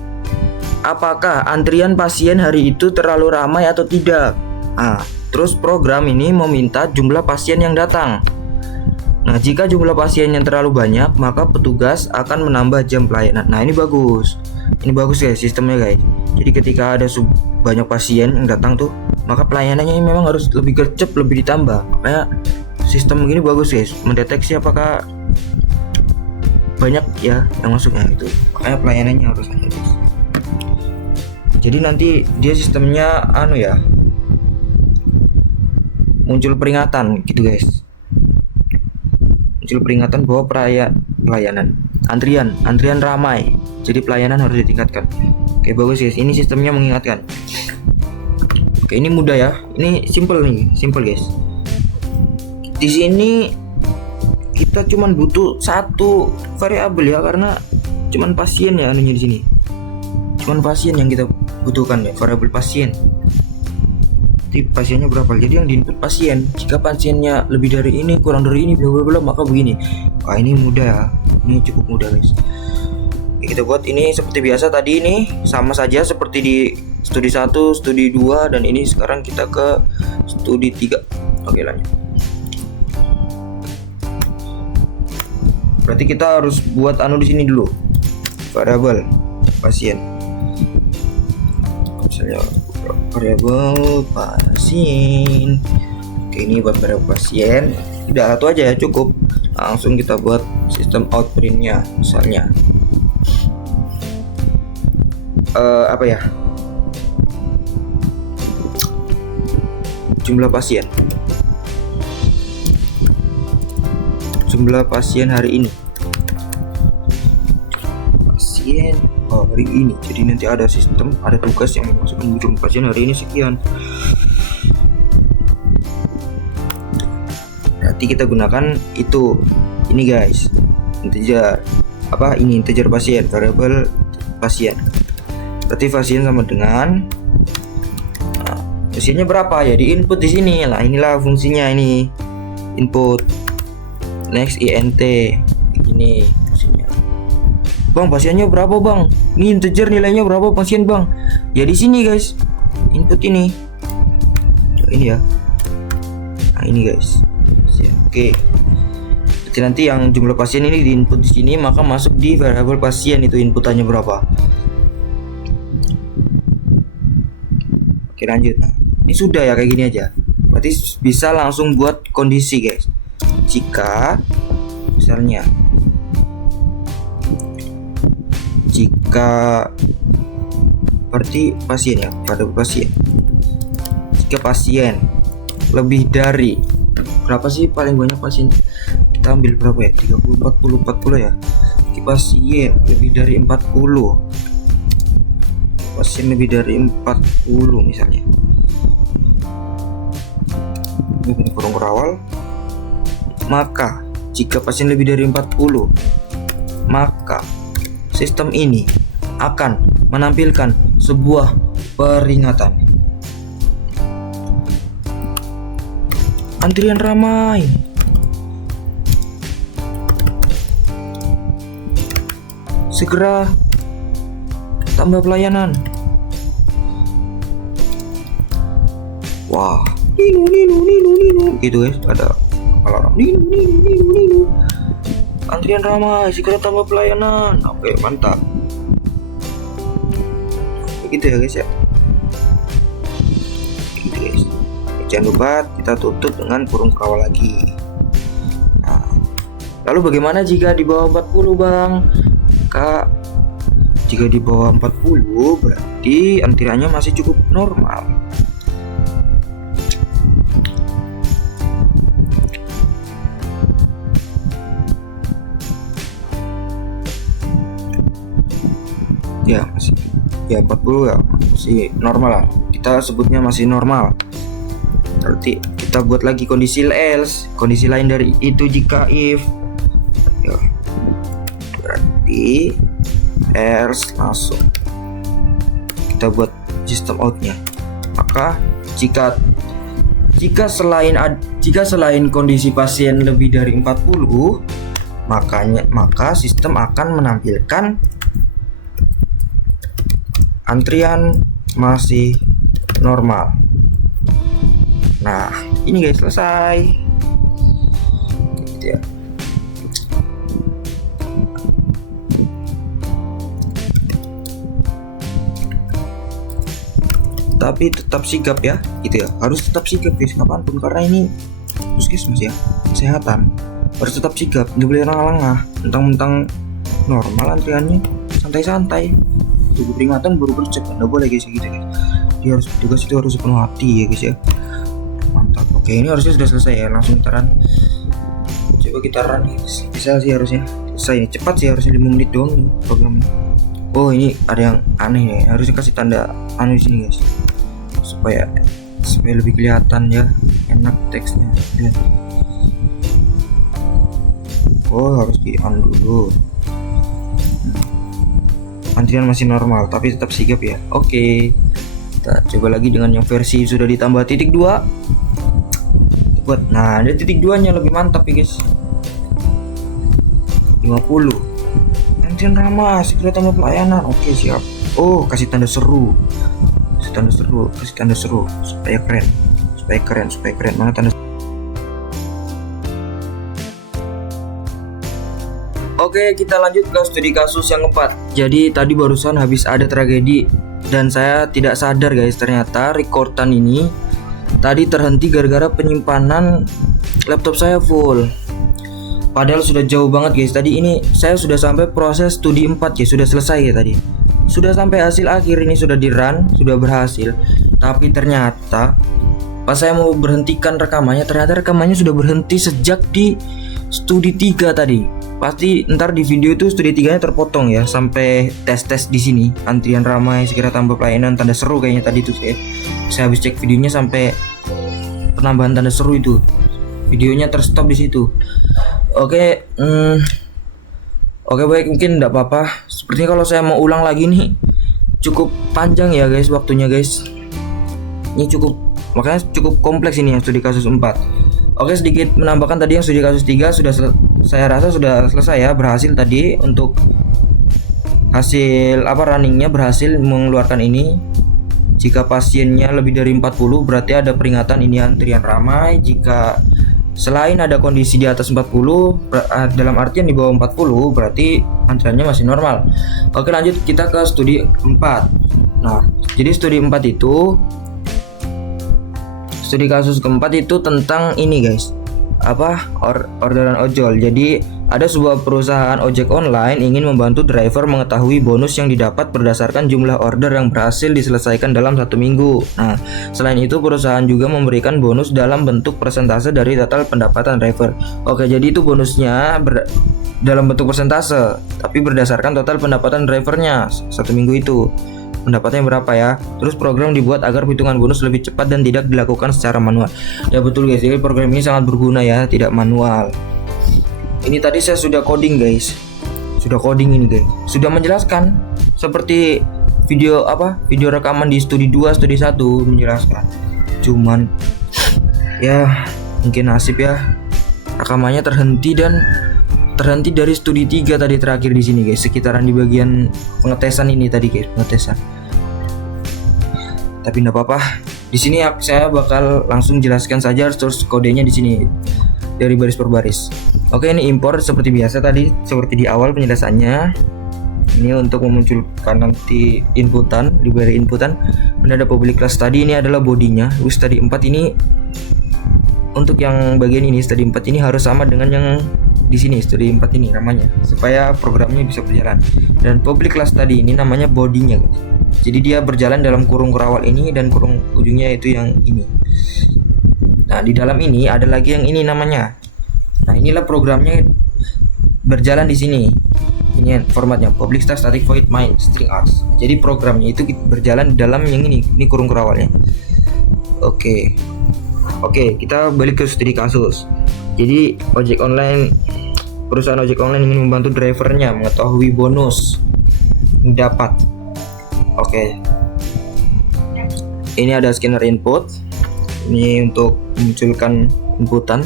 apakah antrian pasien hari itu terlalu ramai atau tidak. Terus program ini meminta jumlah pasien yang datang. Nah jika jumlah pasien yang terlalu banyak, maka petugas akan menambah jam pelayanan. Nah ini bagus guys sistemnya guys. Jadi ketika ada banyak pasien yang datang tuh, maka pelayanannya memang harus lebih gercep, lebih ditambah. Makanya sistem begini bagus guys, mendeteksi apakah banyak ya yang masuknya itu. Makanya pelayanannya harus ada guys. Jadi nanti dia sistemnya muncul peringatan gitu guys. Muncul peringatan bahwa pelayanan antrian ramai. Jadi pelayanan harus ditingkatkan. Oke bagus guys, ini sistemnya mengingatkan. Oke ini mudah ya. Ini simple guys. Di sini kita cuman butuh satu variabel ya, karena cuman pasien ya anunya di sini. Cuman pasien yang kita butuhkan ya, variabel pasien. Jadi pasiennya berapa? Jadi yang diinput pasien. Jika pasiennya lebih dari ini, kurang dari ini, bla bla bla, maka begini. Wah, ini mudah ya. Ini cukup mudah, guys. Kita buat ini seperti biasa tadi, ini sama saja seperti di studi 1, studi 2, dan ini sekarang kita ke studi 3. Oke, lanjut. Berarti kita harus buat di sini dulu. Variabel pasien. Misalnya variabel pasien. Oke, ini buat variabel pasien. Tidak satu aja ya, cukup. Langsung kita buat sistem outprintnya. Misalnya jumlah pasien. Jumlah pasien hari ini. Pasien hari ini. Jadi nanti ada sistem, ada tugas yang memasukkan jumlah pasien hari ini sekian. Nanti kita gunakan itu. Ini guys, integer integer pasien, variabel pasien. Berarti pasien sama dengan pasiennya berapa ya, di input di sini. Nah, inilah fungsinya ini. Input next int ini fungsinya. Bang, pasiennya berapa, Bang? Ini integer nilainya berapa pasien, Bang? Ya di sini, guys. Input ini. Ini ya. Nah, ini, guys. Oke. Berarti nanti yang jumlah pasien ini di input di sini, maka masuk di variabel pasien itu inputannya berapa. Oke, lanjut. Nah, ini sudah ya, kayak gini aja. Berarti bisa langsung buat kondisi, guys. Jika misalnya berarti pasien ya, pada pasien. Jika pasien lebih dari berapa sih paling banyak pasien? Kita ambil berapa ya? 30, 40 ya. Jika pasien lebih dari 40. Pasien lebih dari 40 misalnya. Ini kurung berawal. Maka jika pasien lebih dari 40, maka sistem ini akan menampilkan sebuah peringatan. Antrian ramai. Segera tambah pelayanan. Wah, ninu gitu guys, ada alarm ninu. Antrian ramai, segera tambah pelayanan. Oke, mantap. Begitu ya guys ya. Gitu guys. Jangan lupa kita tutup dengan kurung kawal lagi. Nah, lalu bagaimana jika di bawah 40, Bang? Kak, jika di bawah 40 berarti antriannya masih cukup normal. Ya masih, ya 40 ya masih normal lah, kita sebutnya masih normal. Berarti kita buat lagi kondisi else, kondisi lain dari itu jika if ya, berarti else langsung kita buat sistem outnya. Maka jika selain kondisi pasien lebih dari 40, maka sistem akan menampilkan antrian masih normal. Nah, ini guys, selesai. Gitu ya. Tapi tetap sigap ya, gitu ya. Harus tetap sigap guys, kapanpun, karena ini puskesmas ya, kesehatan. Harus tetap sigap, nggak boleh lengah-lengah. Mentang-mentang normal antriannya, santai-santai. Tunggu peringatan baru bercek, nggak boleh guys gitu guys. Dia harus, tugas itu harus sepenuh hati ya guys ya. Mantap. Oke, ini harusnya sudah selesai ya, langsung kita run. Coba kita run nih, bisa sih harusnya selesai ini, cepat sih harusnya 5 menit doang nih programnya. Oh, ini ada yang aneh nih, harusnya kasih tanda aneh di sini guys, supaya lebih kelihatan ya, enak teksnya ya. Oh, harus di on dulu. Antrian masih normal tapi tetap sigap ya. Oke, kita coba lagi dengan yang versi sudah ditambah titik 2. Nah, ada titik 2 nya lebih mantap ya guys. 50 antrian ramai, segera tambah pelayanan. Oke, siap. Oh, kasih tanda seru supaya keren. Mana tanda? Oke, kita lanjut ke studi kasus yang keempat. Jadi tadi barusan habis ada tragedi dan saya tidak sadar guys, ternyata recordan ini tadi terhenti gara-gara penyimpanan laptop saya full. Padahal sudah jauh banget guys. Tadi ini saya sudah sampai proses studi 4 ya, sudah selesai ya tadi. Sudah sampai hasil akhir, ini sudah di run, sudah berhasil. Tapi ternyata pas saya mau berhentikan rekamannya, ternyata rekamannya sudah berhenti sejak di studi 3 tadi. Pasti ntar di video itu studi 3-nya terpotong ya, sampai tes di sini. Antrian ramai, segera tambah pelayanan, tanda seru kayaknya tadi tuh saya habis cek videonya sampai penambahan tanda seru itu. Videonya terstop di situ. Oke, baik, mungkin enggak apa-apa. Sepertinya kalau saya mau ulang lagi nih, cukup panjang ya guys waktunya guys. Ini makanya cukup kompleks ini yang studi kasus 4. Oke, sedikit menambahkan tadi yang studi kasus 3 saya rasa sudah selesai ya, berhasil tadi untuk hasil runningnya berhasil mengeluarkan ini. Jika pasiennya lebih dari 40 berarti ada peringatan ini antrian ramai. Jika selain ada kondisi di atas 40 dalam artian di bawah 40 berarti antriannya masih normal. Oke, lanjut kita ke studi 4. Nah, jadi studi 4 itu studi kasus keempat itu tentang ini guys, orderan ojol. Jadi ada sebuah perusahaan ojek online ingin membantu driver mengetahui bonus yang didapat berdasarkan jumlah order yang berhasil diselesaikan dalam 1 minggu. Nah, selain itu perusahaan juga memberikan bonus dalam bentuk persentase dari total pendapatan driver. Oke, jadi itu bonusnya dalam bentuk persentase, tapi berdasarkan total pendapatan drivernya 1 minggu itu. Pendapatnya berapa ya? Terus program dibuat agar hitungan bonus lebih cepat dan tidak dilakukan secara manual. Ya betul guys, jadi program ini sangat berguna ya, tidak manual. Ini tadi saya sudah coding guys. Sudah coding ini guys. Sudah menjelaskan seperti video rekaman di studi 2, studi 1 menjelaskan. Cuman ya mungkin nasib ya. Rekamannya terhenti dari studi 3 tadi terakhir di sini guys, sekitaran di bagian pengetesan ini tadi guys, pengetesan. Tapi enggak apa-apa. Di sini saya bakal langsung jelaskan saja source kodenya di sini dari baris per baris. Oke, ini import seperti biasa tadi, seperti di awal penjelasannya. Ini untuk memunculkan nanti inputan, library inputan. Ini ada public class tadi, ini adalah bodinya. Studi 4 ini untuk yang bagian ini studi 4 ini harus sama dengan yang di sini studi 4 ini namanya, supaya programnya bisa berjalan. Dan public class tadi ini namanya bodinya guys. Jadi dia berjalan dalam kurung kerawal ini dan kurung ujungnya itu yang ini. Nah, di dalam ini ada lagi yang ini namanya. Nah, inilah programnya berjalan di sini. Ini formatnya public static void main string args. Jadi programnya itu berjalan di dalam yang ini kurung kerawalnya. Oke, kita balik ke studi kasus. Jadi perusahaan ojek online ingin membantu drivernya mengetahui bonus yang dapat. Oke. Ini ada scanner input. Ini untuk memunculkan inputan.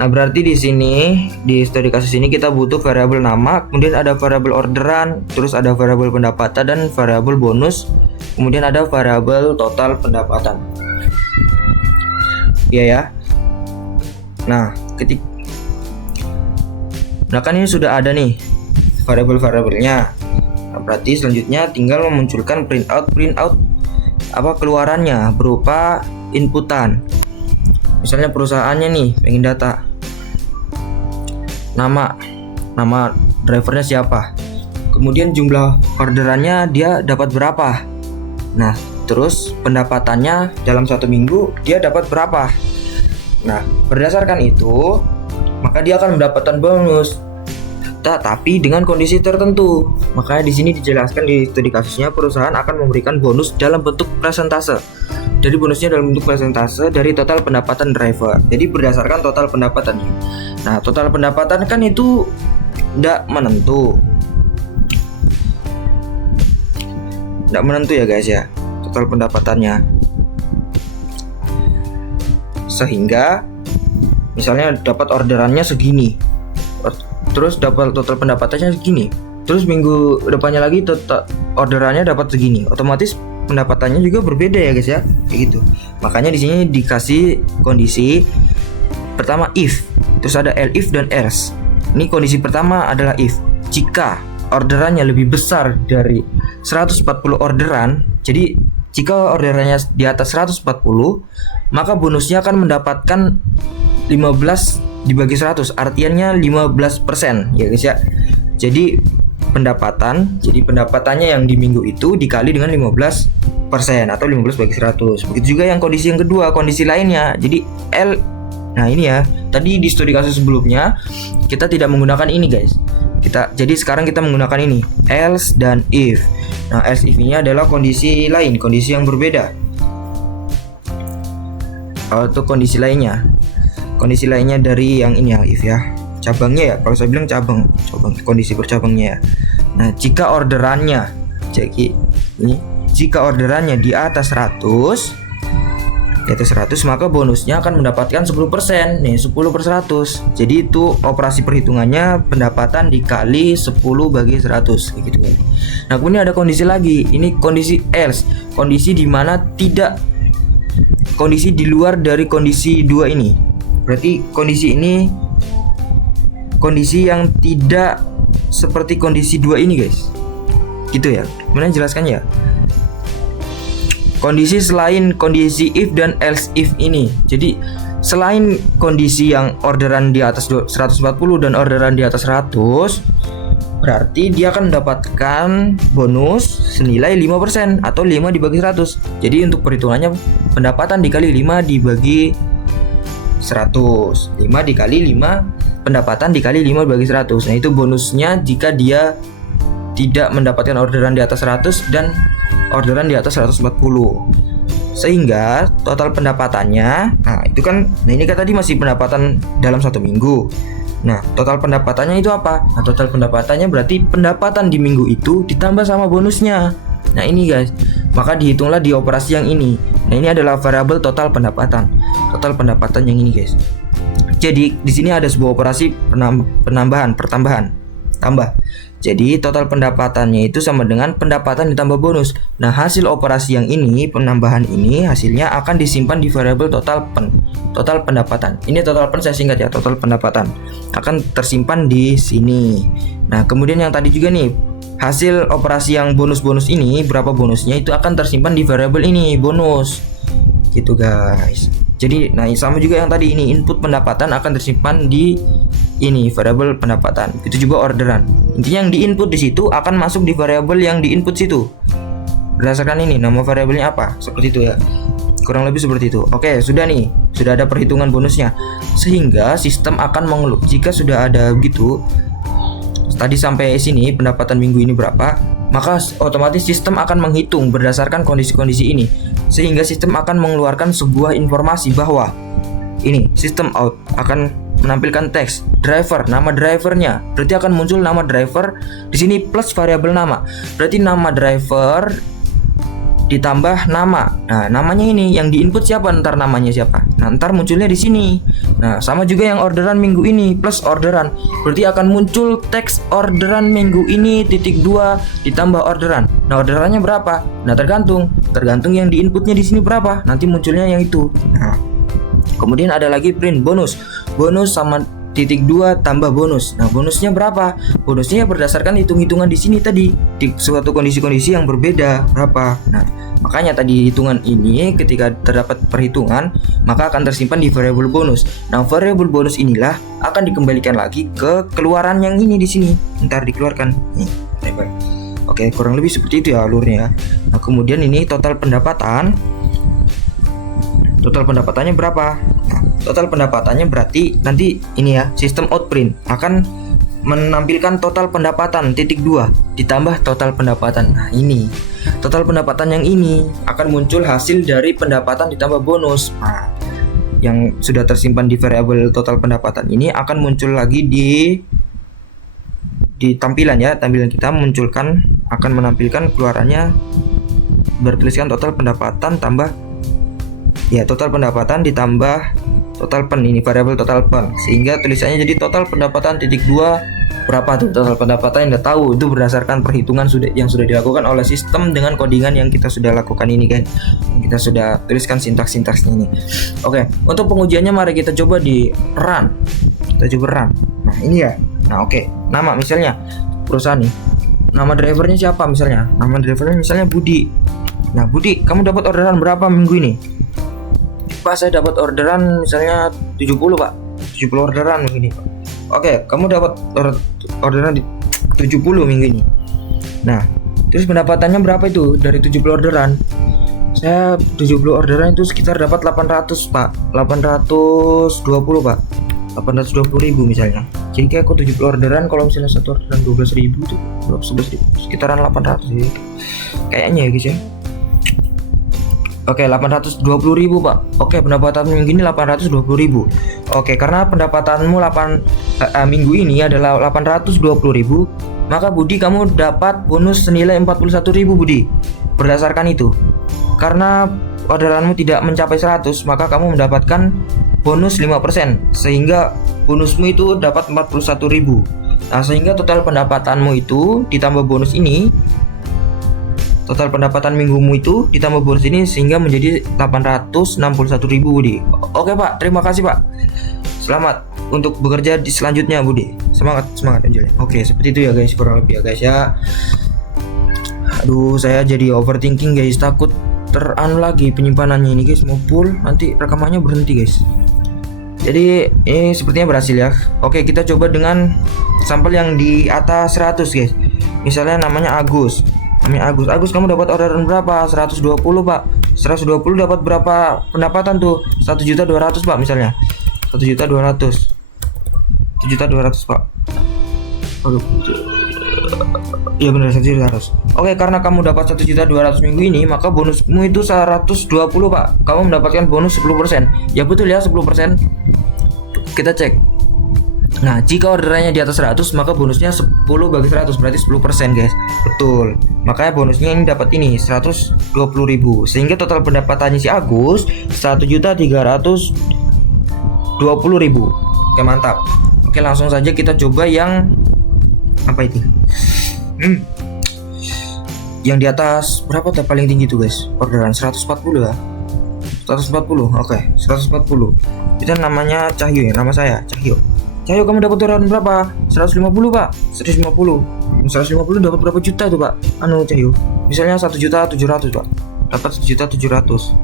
Nah, berarti di sini di studi kasus ini kita butuh variabel nama, kemudian ada variabel orderan, terus ada variabel pendapatan dan variabel bonus, kemudian ada variabel total pendapatan. Iya ya. Nah, kan ini sudah ada nih variabel-variabelnya. Nah, berarti selanjutnya tinggal memunculkan printout keluarannya berupa inputan. Misalnya perusahaannya nih pengen data nama drivernya siapa, kemudian jumlah orderannya dia dapat berapa. Nah, terus pendapatannya dalam 1 minggu dia dapat berapa. Nah, berdasarkan itu maka dia akan mendapatkan bonus, tapi dengan kondisi tertentu. Makanya di sini dijelaskan di studi kasusnya perusahaan akan memberikan bonus dalam bentuk persentase. Jadi bonusnya dalam bentuk persentase dari total pendapatan driver. Jadi berdasarkan total pendapatannya. Nah, total pendapatan kan itu tidak menentu. Tidak menentu ya guys ya, total pendapatannya. Sehingga misalnya dapat orderannya segini, terus dapat total pendapatannya segini, terus minggu depannya lagi total orderannya dapat segini, otomatis pendapatannya juga berbeda ya guys ya, kayak gitu. Makanya di sini dikasih kondisi pertama if, terus ada elif dan else. Ini kondisi pertama adalah if. Jika orderannya lebih besar dari 140 orderan, jadi jika orderannya di atas 140, maka bonusnya akan mendapatkan 15 dibagi 100, artiannya 15% ya guys ya. Jadi pendapatannya yang di minggu itu dikali dengan 15% atau 15 bagi 100. Begitu juga yang kondisi yang kedua, kondisi lainnya. Jadi nah ini ya, tadi di studi kasus sebelumnya kita tidak menggunakan ini guys. Jadi sekarang kita menggunakan ini, else dan if. Nah, else if ini adalah kondisi lain, kondisi yang berbeda. Untuk kondisi lainnya dari yang ini ya, if ya. Cabangnya ya, kalau saya bilang cabang kondisi bercabangnya ya. Nah, jika orderannya Jadi ini jika orderannya di atas 100, maka bonusnya akan mendapatkan 10%. Nih 10 per 100. Jadi itu operasi perhitungannya pendapatan dikali 10 bagi 100 kayak gitu. Nah kemudian ada kondisi lagi. Ini kondisi else, kondisi dimana tidak, kondisi di luar dari kondisi 2 ini. Berarti kondisi ini kondisi yang tidak seperti kondisi 2 ini guys. Gitu ya. Kemudian jelaskan ya. Kondisi selain kondisi if dan else if ini. Jadi selain kondisi yang orderan di atas 140 dan orderan di atas 100, berarti dia akan mendapatkan bonus senilai 5% atau 5 dibagi 100. Jadi untuk perhitungannya pendapatan dikali 5 dibagi 100. 5 dikali 5, pendapatan dikali 5 dibagi 100. Nah itu bonusnya jika dia tidak mendapatkan orderan di atas 100 dan orderan di atas 140. Sehingga total pendapatannya, nah itu kan, nah ini kan tadi masih pendapatan dalam 1 minggu. Nah total pendapatannya itu apa? Nah total pendapatannya berarti pendapatan di minggu itu ditambah sama bonusnya. Nah ini guys, maka dihitunglah di operasi yang ini. Nah ini adalah variabel total pendapatan. Total pendapatan yang ini guys. Jadi di sini ada sebuah operasi pertambahan. Jadi total pendapatannya itu sama dengan pendapatan ditambah bonus. Nah hasil operasi yang ini, penambahan ini, hasilnya akan disimpan di variabel total pendapatan. Ini total saya singkat ya, total pendapatan akan tersimpan di sini. Nah kemudian yang tadi juga nih, hasil operasi yang bonus-bonus ini, berapa bonusnya itu akan tersimpan di variabel ini, bonus. Gitu guys. Jadi nah sama juga yang tadi ini, input pendapatan akan tersimpan di ini variabel pendapatan. Itu juga orderan. Intinya yang diinput di situ akan masuk di variabel yang diinput situ. Berdasarkan ini nama variabelnya apa? Seperti itu ya. Kurang lebih seperti itu. Oke, sudah nih. Sudah ada perhitungan bonusnya. Sehingga sistem akan mengelup jika sudah ada begitu. Tadi sampai sini pendapatan minggu ini berapa, maka otomatis sistem akan menghitung berdasarkan kondisi-kondisi ini. Sehingga sistem akan mengeluarkan sebuah informasi bahwa ini sistem out akan menampilkan teks driver, nama drivernya. Berarti akan muncul nama driver di sini plus variabel nama. Berarti nama driver ditambah nama. Nah, namanya ini yang diinput siapa, ntar namanya siapa. Nah, ntar munculnya di sini. Nah, sama juga yang orderan minggu ini plus orderan. Berarti akan muncul teks orderan minggu ini titik 2 ditambah orderan. Nah, orderannya berapa? Nah, tergantung yang diinputnya di sini berapa. Nanti munculnya yang itu. Nah, kemudian ada lagi print bonus sama titik 2 tambah bonus. Nah bonusnya berapa? Bonusnya berdasarkan hitung-hitungan di sini tadi, di suatu kondisi-kondisi yang berbeda berapa. Nah makanya tadi hitungan ini ketika terdapat perhitungan maka akan tersimpan di variabel bonus. Nah variabel bonus inilah akan dikembalikan lagi ke keluaran yang ini di sini. Ntar dikeluarkan. Oke, kurang lebih seperti itu ya alurnya. Nah kemudian ini total pendapatan. Total pendapatannya berapa? Nah, total pendapatannya berarti nanti ini ya, sistem outprint akan menampilkan total pendapatan titik 2 ditambah total pendapatan. Nah ini total pendapatan yang ini akan muncul hasil dari pendapatan ditambah bonus. Nah, yang sudah tersimpan di variabel total pendapatan ini akan muncul lagi di tampilan ya, tampilan kita munculkan akan menampilkan keluarannya bertuliskan total pendapatan tambah ya, total pendapatan ditambah total pen, ini variabel total pen, sehingga tulisannya jadi total pendapatan titik 2 berapa tuh total pendapatan yang udah tahu. Itu berdasarkan perhitungan yang sudah dilakukan oleh sistem dengan codingan yang kita sudah lakukan ini guys. Kita sudah tuliskan sintaks-sintaksnya ini. Oke, untuk pengujiannya mari kita coba di run. Kita coba run. Nah ini ya. Nah oke, nama misalnya perusahaan nih, nama drivernya siapa misalnya? Nama drivernya misalnya Budi. Nah Budi, kamu dapat orderan berapa minggu ini? Pak, saya dapat orderan misalnya 70 pak, 70 orderan minggu ini pak. Oke, kamu dapat orderan di 70 minggu ini. Nah, terus pendapatannya berapa itu dari 70 orderan? Saya 70 orderan itu sekitar dapat 800 pak, 820 pak, 820.000 misalnya. Jadi kayak aku 70 orderan, kalau misalnya satu orderan 12.000 tuh 11.000, sekitaran 800 sih kayaknya ya guys ya. Oke, 820.000 pak. Oke, pendapatan minggu ini 820.000. Oke, karena pendapatanmu minggu ini adalah 820.000, maka Budi kamu dapat bonus senilai 41.000 Budi. Berdasarkan itu, karena orderanmu tidak mencapai 100, maka kamu mendapatkan bonus 5%, sehingga bonusmu itu dapat 41.000. Nah, sehingga total pendapatanmu itu ditambah bonus ini, total pendapatan minggumu itu ditambah bonus ini, sehingga menjadi 861.000 Budi. Oke Pak, terima kasih Pak. Selamat untuk bekerja di selanjutnya Budi. Semangat Angel. Oke, seperti itu ya guys, kurang lebih ya guys ya. Aduh, saya jadi overthinking guys, takut lagi penyimpanannya ini guys, mau full nanti rekamannya berhenti guys. Jadi ini sepertinya berhasil ya. Oke, kita coba dengan sampel yang di atas 100 guys. Misalnya namanya Agus. Agus, kamu dapat orderan berapa? 120 Pak. 120 dapat berapa pendapatan tuh? 1.200.000 Pak misalnya. 1.200.000. 1.200.000 Pak. Aduh. Iya benar, 1.200.000. Oke, karena kamu dapat 1.200.000 minggu ini, maka bonusmu itu 120 Pak. Kamu mendapatkan bonus 10%. Ya betul ya, 10%. Kita cek. Nah, jika orderannya di atas 100, maka bonusnya 10 bagi 100, berarti 10% guys. Betul. Makanya bonusnya ini dapat ini 120.000. Sehingga total pendapatannya si Agus 1.320.000. Oke, mantap. Oke, langsung saja kita coba yang apa itu? Yang di atas berapa tuh paling tinggi tuh guys? Orderan 140 ya. 140. Oke, 140. Itu namanya Cahyo ya, nama saya Cahyo. Cahyo, kamu dapat orderan berapa? 150 Pak. 150 dapat berapa juta tuh Pak? Cahyo. Misalnya 1.700.000 Pak. Dapat 1.700.000.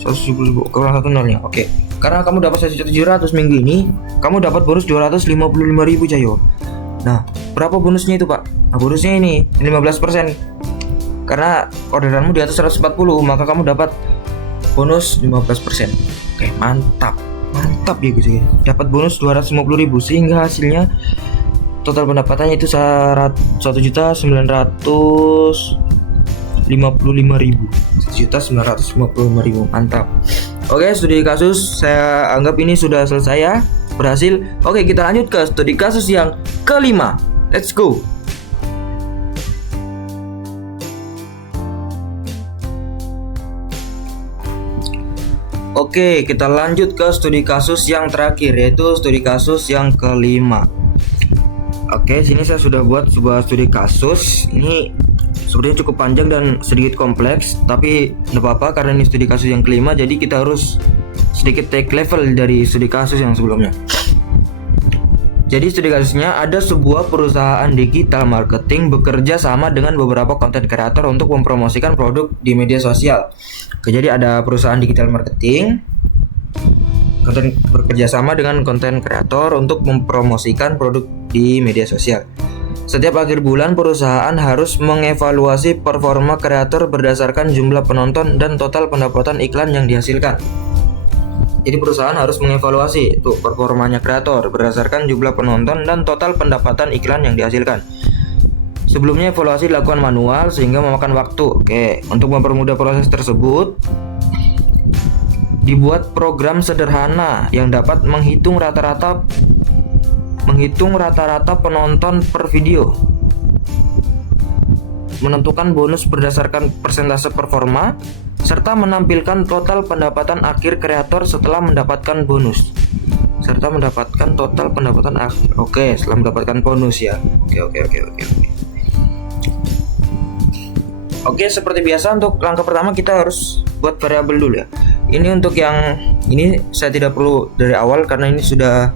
170.000 kurang 1 nolnya. Oke. Karena kamu dapat 1.700.000 minggu ini, kamu dapat bonus 255.000 Cahyo. Nah, berapa bonusnya itu Pak? Nah, bonusnya ini 15%. Karena orderanmu di atas 140, maka kamu dapat bonus 15%. Oke, mantap ya guys ya. Dapat bonus 250.000, sehingga hasilnya total pendapatannya itu 1.955.000. 1.955.000. Mantap. Oke, studi kasus saya anggap ini sudah selesai ya. Berhasil. Oke, kita lanjut ke studi kasus yang kelima. Let's go. Oke, kita lanjut ke studi kasus yang terakhir, yaitu studi kasus yang kelima. Oke, sini saya sudah buat sebuah studi kasus. Ini sebenarnya cukup panjang dan sedikit kompleks, tapi tidak apa-apa karena ini studi kasus yang kelima, jadi kita harus sedikit take level dari studi kasus yang sebelumnya. Jadi studi kasusnya, ada sebuah perusahaan digital marketing bekerja sama dengan beberapa konten kreator untuk mempromosikan produk di media sosial. Oke, jadi ada perusahaan digital marketing bekerja sama dengan konten kreator untuk mempromosikan produk di media sosial. Setiap akhir bulan perusahaan harus mengevaluasi performa kreator berdasarkan jumlah penonton dan total pendapatan iklan yang dihasilkan. Jadi perusahaan harus mengevaluasi tuh performanya kreator berdasarkan jumlah penonton dan total pendapatan iklan yang dihasilkan. Sebelumnya evaluasi dilakukan manual sehingga memakan waktu. Oke, untuk mempermudah proses tersebut dibuat program sederhana yang dapat menghitung rata-rata penonton per video, menentukan bonus berdasarkan persentase performa, serta menampilkan total pendapatan akhir kreator setelah mendapatkan bonus. Oke, setelah mendapatkan bonus ya. Oke, seperti biasa untuk langkah pertama kita harus buat variabel dulu ya. Ini untuk yang ini saya tidak perlu dari awal karena ini sudah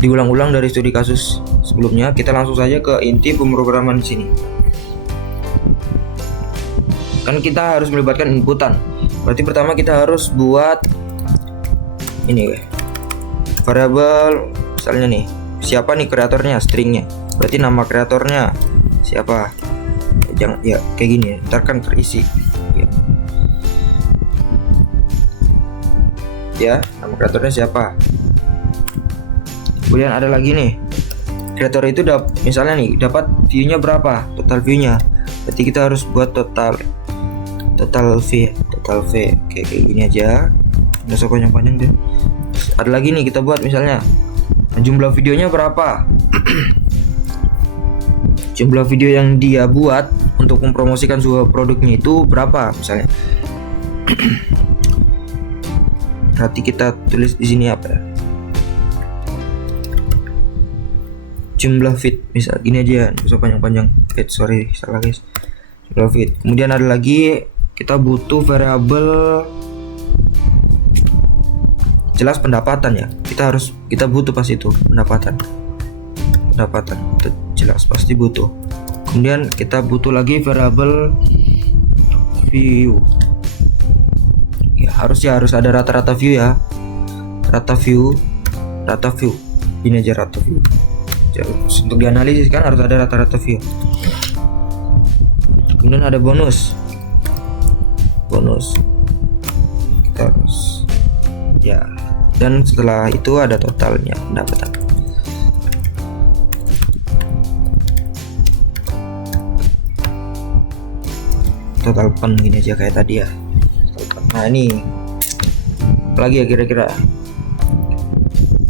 diulang-ulang dari studi kasus sebelumnya. Kita langsung saja ke inti pemrograman di sini. Kan kita harus melibatkan inputan. Berarti pertama kita harus buat ini variabel, misalnya nih, siapa nih kreatornya, stringnya. Berarti nama kreatornya siapa? Jangan ya kayak gini ya, ntar kan terisi ya, nama kreatornya siapa. Kemudian ada lagi nih, kreator itu misalnya nih dapat view-nya berapa, total view-nya. Berarti kita harus buat total V. Kayak gini aja, nggak usah panjang-panjang deh. Ada lagi nih, kita buat misalnya jumlah videonya berapa. jumlah video yang dia buat untuk mempromosikan sebuah produknya itu berapa misalnya. Nanti kita tulis di sini apa ya? Jumlah feed, misal gini aja, nggak usah panjang-panjang. Sorry, salah guys. Jumlah feed. Kemudian ada lagi, kita butuh variabel jelas pendapatan ya. Kita butuh pas itu pendapatan itu jelas pasti butuh. Kemudian kita butuh lagi variabel view ya, harus ada rata-rata view ya, rata view ini aja, rata view. Untuk dianalisis kan harus ada rata-rata view. Kemudian ada bonus kita harus ya, dan setelah itu ada totalnya pendapatan. Total pen gini aja kayak tadi ya. Nah ini lagi ya kira-kira.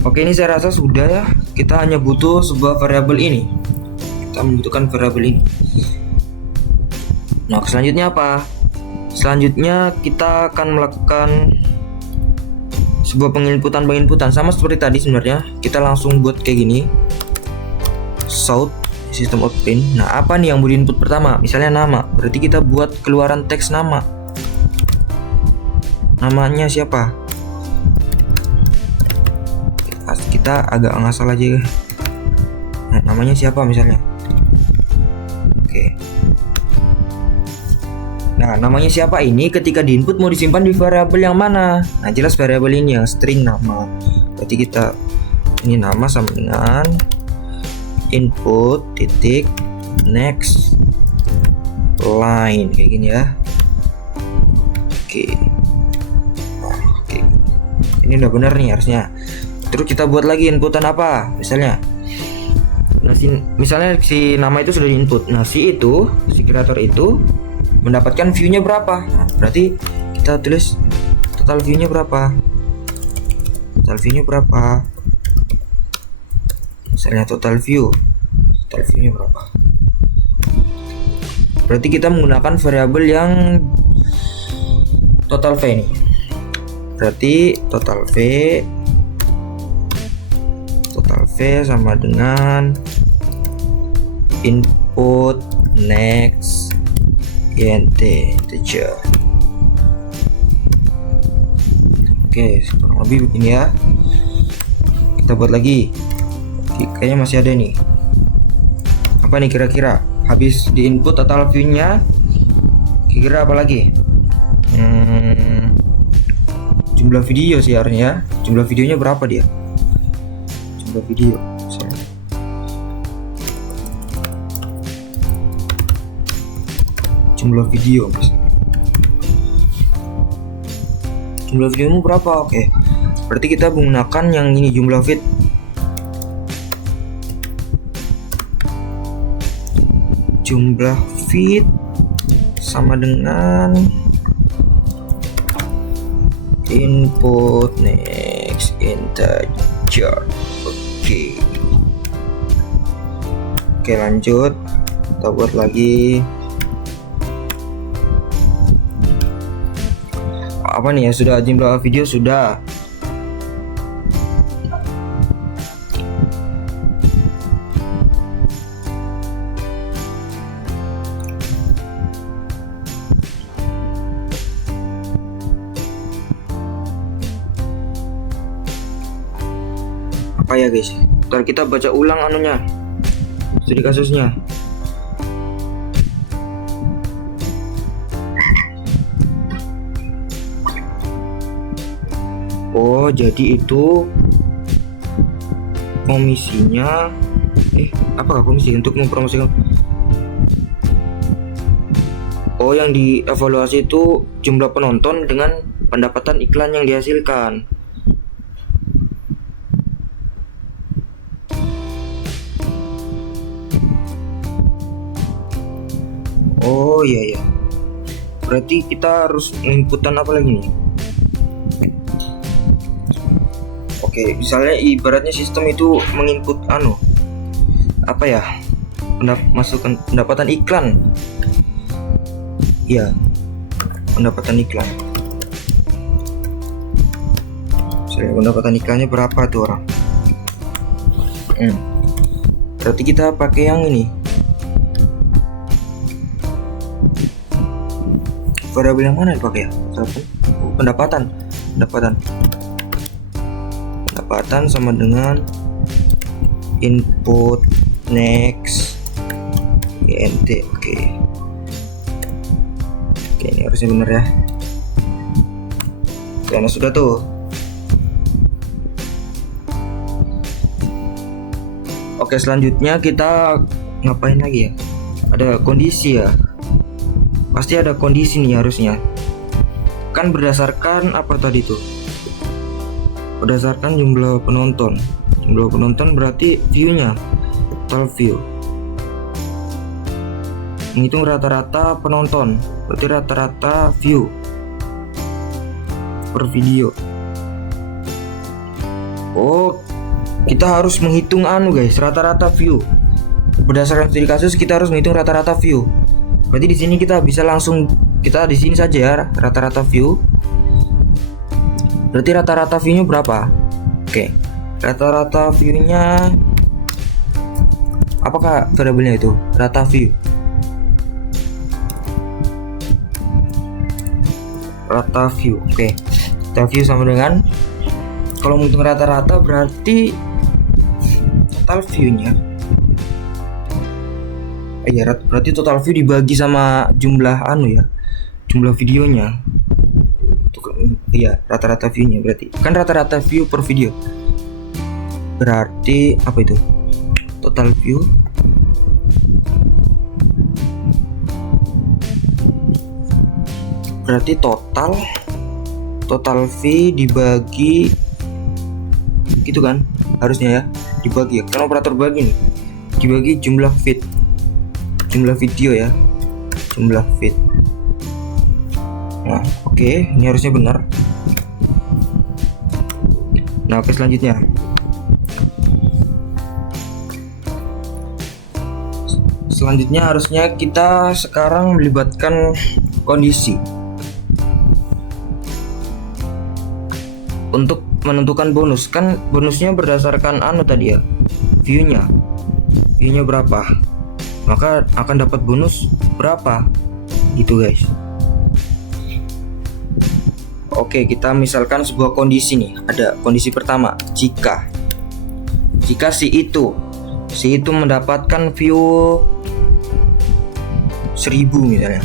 Oke, ini saya rasa sudah ya. Kita hanya butuh sebuah variabel ini. Kita membutuhkan variabel ini. Nah, selanjutnya apa? Selanjutnya kita akan melakukan sebuah penginputan sama seperti tadi sebenarnya. Kita langsung buat kayak gini. South system out print. Nah, apa nih yang mau diinput pertama? Misalnya nama. Berarti kita buat keluaran teks nama. Namanya siapa? Kita agak ngasal aja. Nah, namanya siapa misalnya? Oke. Nah, namanya siapa ini ketika diinput mau disimpan di variabel yang mana? Nah, jelas variabel ini yang string nama. Berarti kita ini nama sama dengan input titik next line kayak gini ya. Oke. Nah, oke. Ini udah benar nih harusnya. Terus kita buat lagi inputan apa? Misalnya si nama itu sudah diinput. Nah, si kreator itu mendapatkan view-nya berapa? Nah, berarti kita tulis total view-nya berapa? Misalnya total view-nya berapa? Berarti kita menggunakan variabel yang total V nih. Berarti total V sama dengan input next int integer. Oke, kurang lebih begini ya. Kita buat lagi. Kayaknya masih ada nih. Apa nih kira-kira? Habis di input total view-nya, kira-kira apa lagi? Jumlah video sih harusnya. Jumlah videonya berapa dia? Video misalnya. Jumlah video misalnya. Jumlah videomu berapa? Oke. Berarti kita menggunakan yang ini, jumlah feed. Jumlah feed sama dengan input next integer. Oke, lanjut. Kita buat lagi. Apa nih ya? Sudah jumlah video sudah. Apa ya guys? Ntar kita baca ulang anunya, studi kasusnya. Oh, jadi itu komisinya apakah komisi untuk mempromosikan? Oh, yang dievaluasi itu jumlah penonton dengan pendapatan iklan yang dihasilkan. Oh iya. Berarti kita harus inputan apa lagi nih? Oke, misalnya ibaratnya sistem itu menginput apa ya? masukkan pendapatan iklan. Ya, pendapatan iklan. Pendapatan iklannya berapa tuh orang? Berarti kita pakai yang ini. Variabel yang mana dipakai ya? Pendapatan sama dengan input next int. Oke, ini harusnya benar ya. Karena sudah tuh. Oke, selanjutnya kita ngapain lagi ya? Ada kondisi ya. Pasti ada kondisi nih harusnya. Kan berdasarkan apa tadi tuh? Berdasarkan jumlah penonton. Jumlah penonton berarti view-nya, total view. Menghitung rata-rata penonton, berarti rata-rata view per video. Oh, kita harus menghitung guys, rata-rata view. Berdasarkan studi kasus kita harus menghitung rata-rata view. Berarti di sini kita bisa langsung kita di sini saja ya, rata-rata view. Berarti rata-rata view-nya berapa? Oke. Rata-rata view-nya apakah variabelnya itu? Rata view. Rata view. Oke. Rata view sama dengan, kalau menghitung rata-rata berarti total view-nya. Ya, berarti total view dibagi sama jumlah jumlah videonya. Iya, rata-rata view-nya berarti. Kan rata-rata view per video. Berarti apa itu? Total view berarti total V dibagi gitu kan? Harusnya ya, dibagi ya. Kan operator bagi nih. Dibagi jumlah feed. Jumlah video ya. Jumlah feed. Nah, oke, ini harusnya benar. Nah, oke, selanjutnya. Selanjutnya harusnya kita sekarang melibatkan kondisi untuk menentukan bonus. Kan bonusnya berdasarkan tadi ya, viewnya berapa, maka akan dapat bonus berapa gitu guys. Oke, kita misalkan sebuah kondisi nih. Ada kondisi pertama, jika si itu mendapatkan view 1000 misalnya,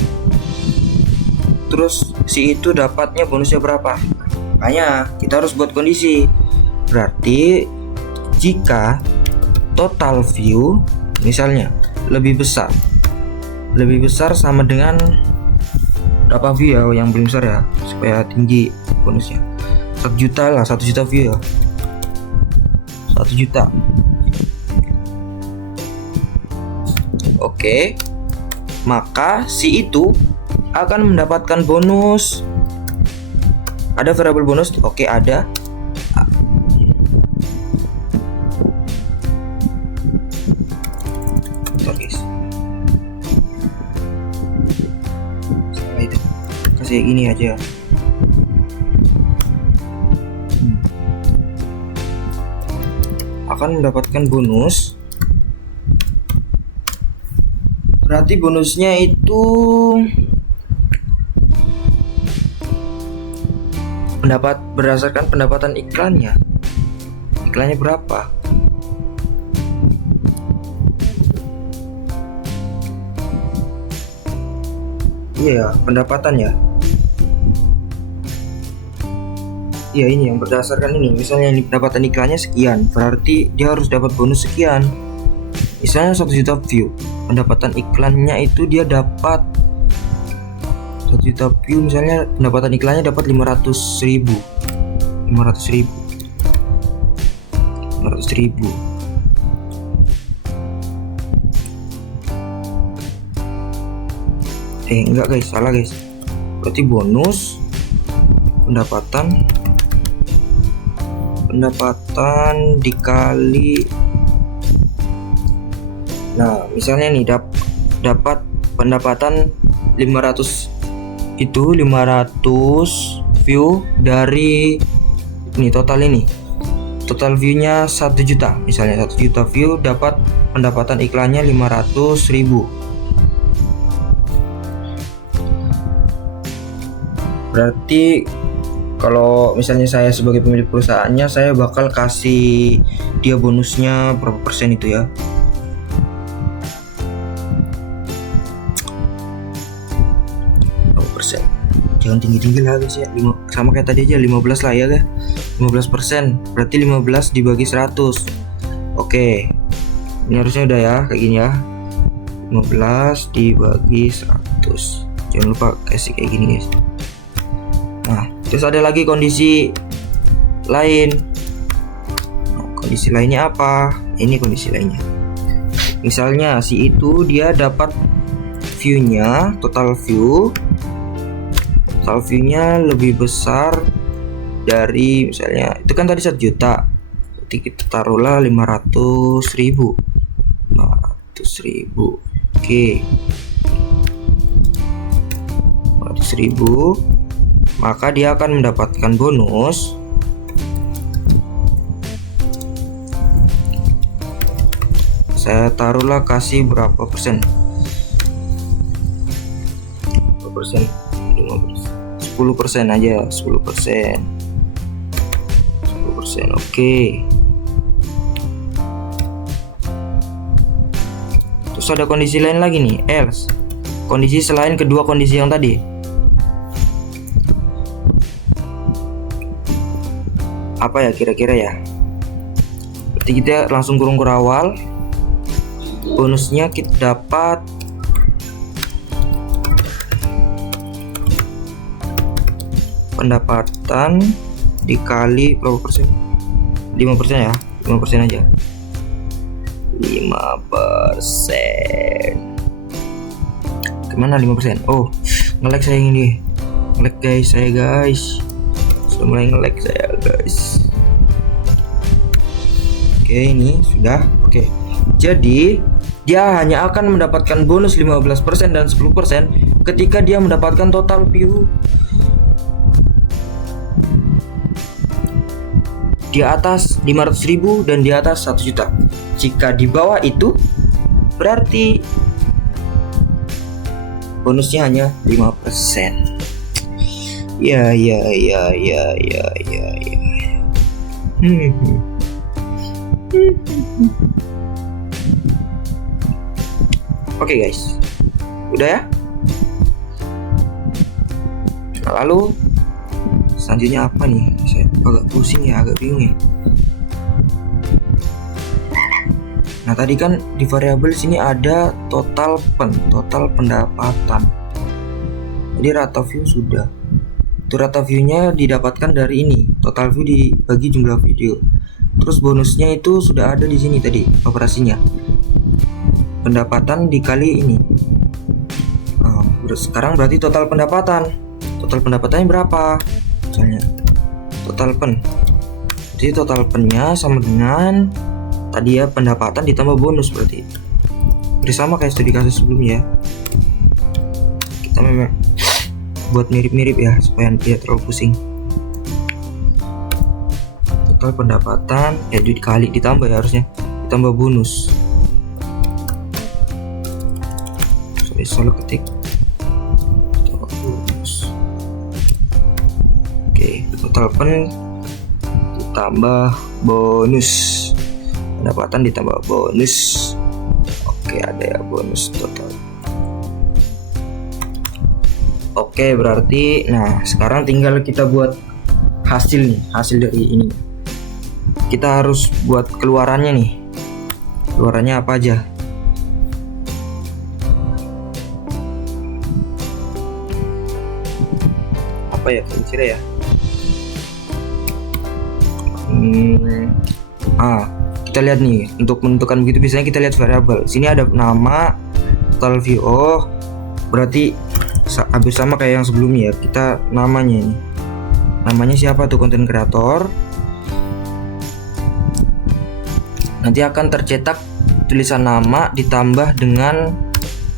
terus si itu dapatnya bonusnya berapa? Makanya kita harus buat kondisi. Berarti jika total view misalnya lebih besar sama dengan berapa view ya, yang belum besar ya, supaya tinggi bonusnya. 1 juta lah, 1 juta view ya, 1 juta. Oke, maka si itu akan mendapatkan bonus. Ada variabel bonus? Oke, ada. Guys, kasih ini aja. Akan mendapatkan bonus. Berarti bonusnya itu berdasarkan pendapatan iklannya. Iklannya berapa? Iya, pendapatan ya. Iya, ini yang berdasarkan ini. Misalnya ini pendapatan iklannya sekian, berarti dia harus dapat bonus sekian. Misalnya 1 juta view, pendapatan iklannya itu dia dapat 1 juta view, misalnya pendapatan iklannya dapat 500.000. Enggak guys, salah guys. Berarti bonus pendapatan Nah, misalnya nih dapat pendapatan 500 view dari ini total view-nya 1 juta, misalnya 1 juta view, dapat pendapatan iklannya 500.000. Berarti kalau misalnya saya sebagai pemilik perusahaannya, saya bakal kasih dia bonusnya berapa persen itu ya. Jangan tinggi-tinggi lah guys ya, sama kayak tadi aja 15 lah ya guys, 15%, berarti 15 dibagi 100. Oke, ini harusnya udah ya kayak gini ya, 15 dibagi 100, jangan lupa kasih kayak gini guys. Nah, terus ada lagi kondisi lain. Nah, kondisi lainnya apa? Ini kondisi lainnya, misalnya si itu dia dapat view-nya, total view-nya lebih besar dari, misalnya itu kan tadi 1 juta, berarti kita taruhlah 500.000. Oke, 500.000, maka dia akan mendapatkan bonus saya taruhlah kasih berapa persen, 10% aja, 10%. Oke. Terus ada kondisi lain lagi nih, else. Kondisi selain kedua kondisi yang tadi. Apa ya kira-kira ya? Berarti kita langsung kurung ke awal. Bonusnya kita dapat pendapatan dikali berapa persen? 5% ya, 5% aja, 5%. Kemana 5%? Oh, nge-lag saya ini, nge-lag guys, sudah mulai nge-lag saya guys. Oke, ini sudah. Oke, jadi dia hanya akan mendapatkan bonus 15% dan 10% ketika dia mendapatkan total view di atas 500.000 dan di atas 1 juta. Jika di bawah itu, berarti bonusnya hanya 5%. Ya. Oke guys, udah ya. Nah, lalu selanjutnya apa nih? Saya agak pusing ya, agak bingung ya. Nah, tadi kan di variabel sini ada total pendapatan. Jadi rata view sudah. Itu rata view-nya didapatkan dari ini, total view dibagi jumlah video. Terus bonusnya itu sudah ada di sini tadi operasinya. Pendapatan dikali ini. Nah, sekarang berarti total pendapatannya berapa? Misalnya total pen, jadi total pennya sama dengan tadi ya, pendapatan ditambah bonus, berarti sama kayak studi kasus sebelumnya. Kita memang buat mirip-mirip ya supaya tidak terlalu pusing. Total pendapatan ya dikali ditambah ya, harusnya ditambah bonus. Selalu ketik total pen ditambah bonus, pendapatan ditambah bonus. Oke, ada ya bonus total. Oke, berarti nah sekarang tinggal kita buat hasil dari ini. Kita harus buat keluarannya nih. Keluarannya apa aja? Apa ya kira-kira ya? Kita lihat nih, untuk menentukan begitu biasanya kita lihat variabel. Sini ada nama, total view. Oh, berarti hampir sama kayak yang sebelumnya ya. Kita namanya nih. Namanya siapa tuh? Konten kreator. Nanti akan tercetak tulisan nama ditambah dengan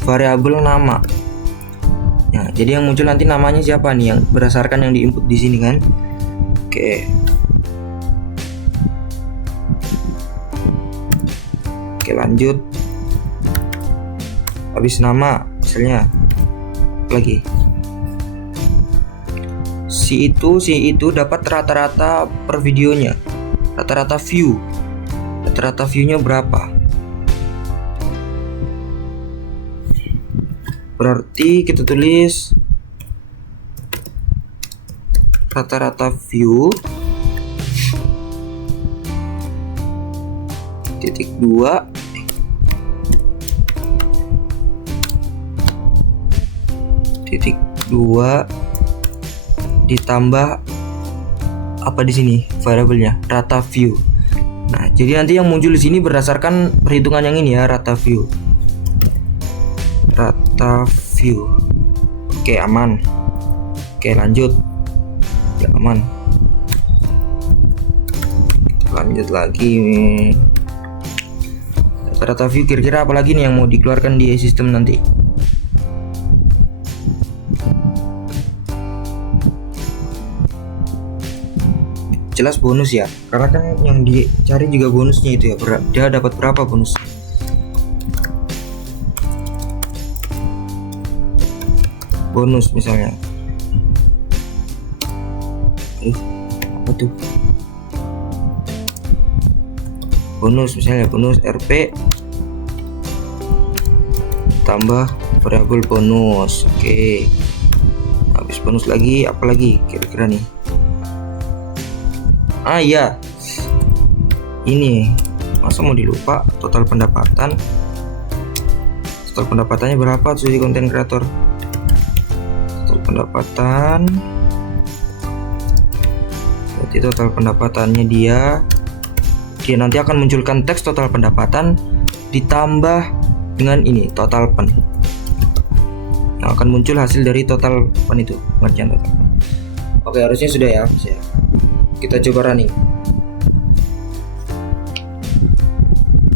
variabel nama. Nah, jadi yang muncul nanti namanya siapa nih, yang berdasarkan yang diinput di sini kan. Oke. Oke, lanjut. Habis nama, misalnya lagi. Si itu dapat rata-rata per videonya. Rata-rata view. Rata-rata view-nya berapa? Berarti kita tulis rata-rata view titik 2 titik 2 ditambah apa di sini variabelnya rata view. Nah, jadi nanti yang muncul di sini berdasarkan perhitungan yang ini ya, rata view. Oke, aman. Oke, lanjut. Ya, aman. Kita lanjut lagi nih. Rata view kira-kira apa lagi nih yang mau dikeluarkan di sistem nanti? Jelas bonus ya, karena kan yang dicari juga bonusnya itu ya. Dia dapat berapa bonus? Bonus misalnya apa tuh? Bonus misalnya bonus RP tambah variabel bonus. Oke, habis bonus lagi apa lagi kira-kira nih? Iya, ini masa mau dilupa. Total pendapatannya berapa tuh di konten kreator? Total pendapatan, berarti total pendapatannya dia nanti akan munculkan teks total pendapatan ditambah dengan ini total pen, yang akan muncul hasil dari total pen itu, pengerjaan total. Oke, harusnya sudah ya. Kita coba running.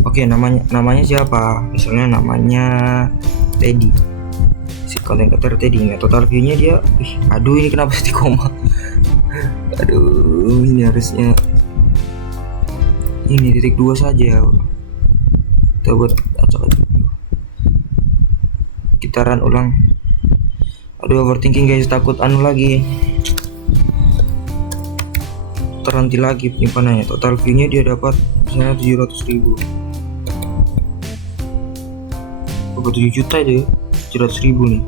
Oke, namanya siapa? Misalnya namanya Teddy. Si konten kreator Teddy. Nah, total view-nya dia, aduh ini kenapa sih koma? Aduh, ini harusnya ini titik 2 saja. Kita buat acak aja. Kita run ulang. Aduh, overthinking guys, takut anu lagi. Nanti lagi penyimpanannya. Total view-nya dia dapat misalnya 700.000. Berapa 7 juta aja ya? 700.000 nih.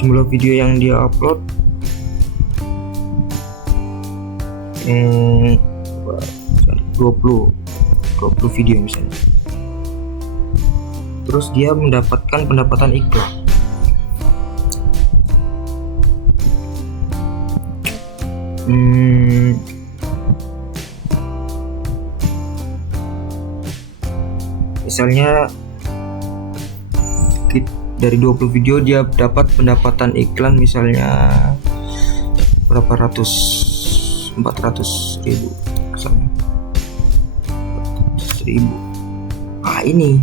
Jumlah video yang dia upload 20 video misalnya. Terus dia mendapatkan pendapatan iklan. Misalnya dari 20 video dia dapat pendapatan iklan misalnya berapa ratus, 400.000 misalnya, 400.000. Ini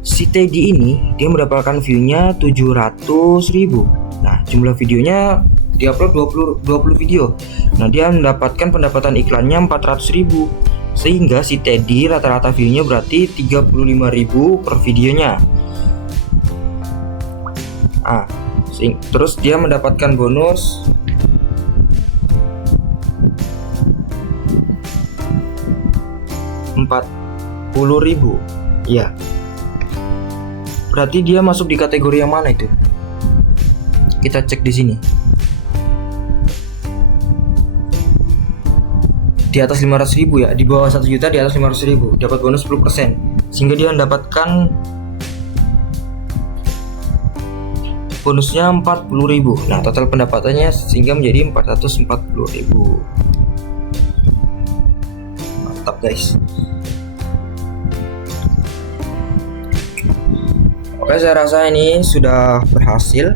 si Teddy ini dia mendapatkan view-nya 700.000. Nah, jumlah videonya diupload 20 video. Nah, dia mendapatkan pendapatan iklannya 400.000. Sehingga si Teddy rata-rata view-nya berarti 35.000 per videonya. Terus dia mendapatkan bonus 40.000. Ya. Berarti dia masuk di kategori yang mana itu? Kita cek di sini. Di atas 500.000 ya, di bawah 1 juta, di atas 500.000 dapat bonus 10%, sehingga dia mendapatkan bonusnya 40.000. Nah, total pendapatannya sehingga menjadi 440.000. Mantap guys. Oke, saya rasa ini sudah berhasil.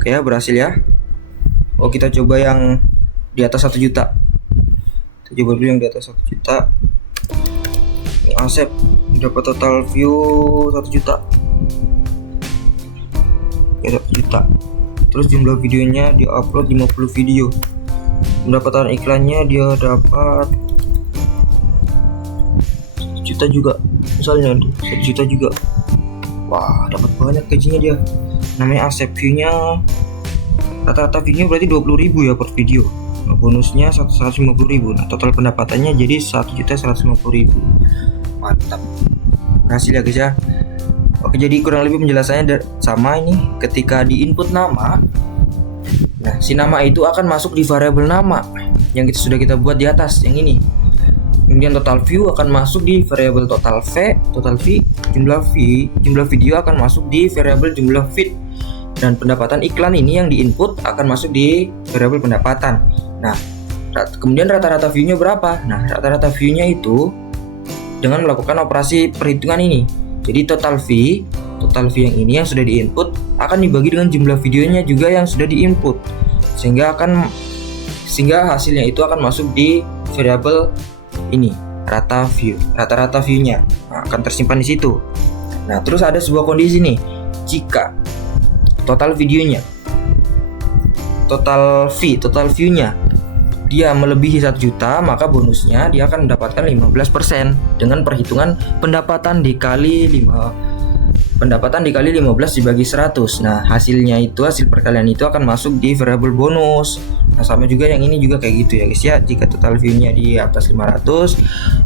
Oke ya, berhasil ya. Kita coba yang di atas 1 juta. coba dulu yang di atas 1 juta. Ini Asep dapat total view 1 juta ya, 1 juta. Terus jumlah videonya dia upload 50 video. Pendapatan iklannya dia dapat 1 juta juga, misalnya 1 juta juga. Wah, dapat banyak gajinya dia. Namanya Asep. View-nya rata-rata view-nya berarti 20.000 ya per video. Nah, bonusnya 150.000. Nah, total pendapatannya jadi 1.150.000. Mantap. Berhasil ya guys ya. Oke, jadi kurang lebih penjelasannya sama ini. Ketika di input nama, nah si nama itu akan masuk di variabel nama yang sudah kita buat di atas yang ini. Kemudian total view akan masuk di variabel total V, jumlah video akan masuk di variabel jumlah feed, dan pendapatan iklan ini yang diinput akan masuk di variabel pendapatan. Nah, kemudian rata-rata view-nya berapa? Nah, rata-rata view-nya itu dengan melakukan operasi perhitungan ini. Jadi total V yang ini yang sudah diinput akan dibagi dengan jumlah videonya juga yang sudah diinput, sehingga hasilnya itu akan masuk di variabel ini, rata-rata view-nya akan tersimpan di situ. Nah, terus ada sebuah kondisi nih, jika total videonya, total view-nya dia melebihi 1 juta, maka bonusnya dia akan mendapatkan 15% dengan perhitungan pendapatan dikali 15 dibagi 100. Nah, hasil perkalian itu akan masuk di variabel bonus. Nah, sama juga yang ini juga kayak gitu ya guys ya. Jika total view-nya di atas 500,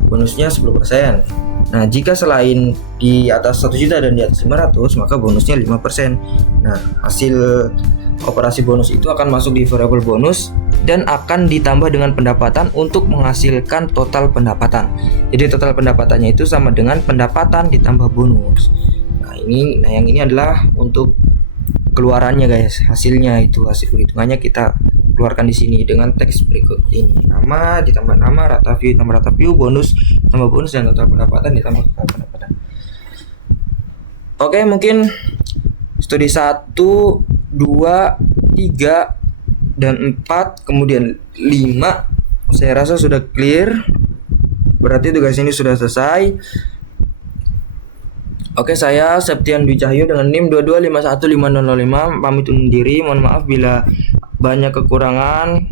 bonusnya 10%. Nah, jika selain di atas 1 juta dan di atas 500, maka bonusnya 5%. Nah, hasil operasi bonus itu akan masuk di variabel bonus dan akan ditambah dengan pendapatan untuk menghasilkan total pendapatan. Jadi total pendapatannya itu sama dengan pendapatan ditambah bonus. Nah, yang ini adalah untuk keluarannya guys. Hasilnya itu, hasil perhitungannya kita keluarkan di sini dengan teks berikut ini. Nama ditambah nama, rata view tambah rata view, bonus tambah bonus, dan total pendapatan ditambah total pendapatan. Oke, mungkin studi 1, 2, 3 dan 4, kemudian 5 saya rasa sudah clear. Berarti tugas ini sudah selesai. Oke, saya Septian Dwi Cahyo dengan NIM 22515005 pamit undur diri. Mohon maaf bila banyak kekurangan.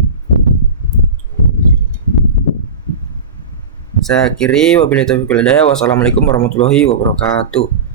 Saya akhiri, wabillahi taufiq wal hidayah. Wassalamualaikum warahmatullahi wabarakatuh.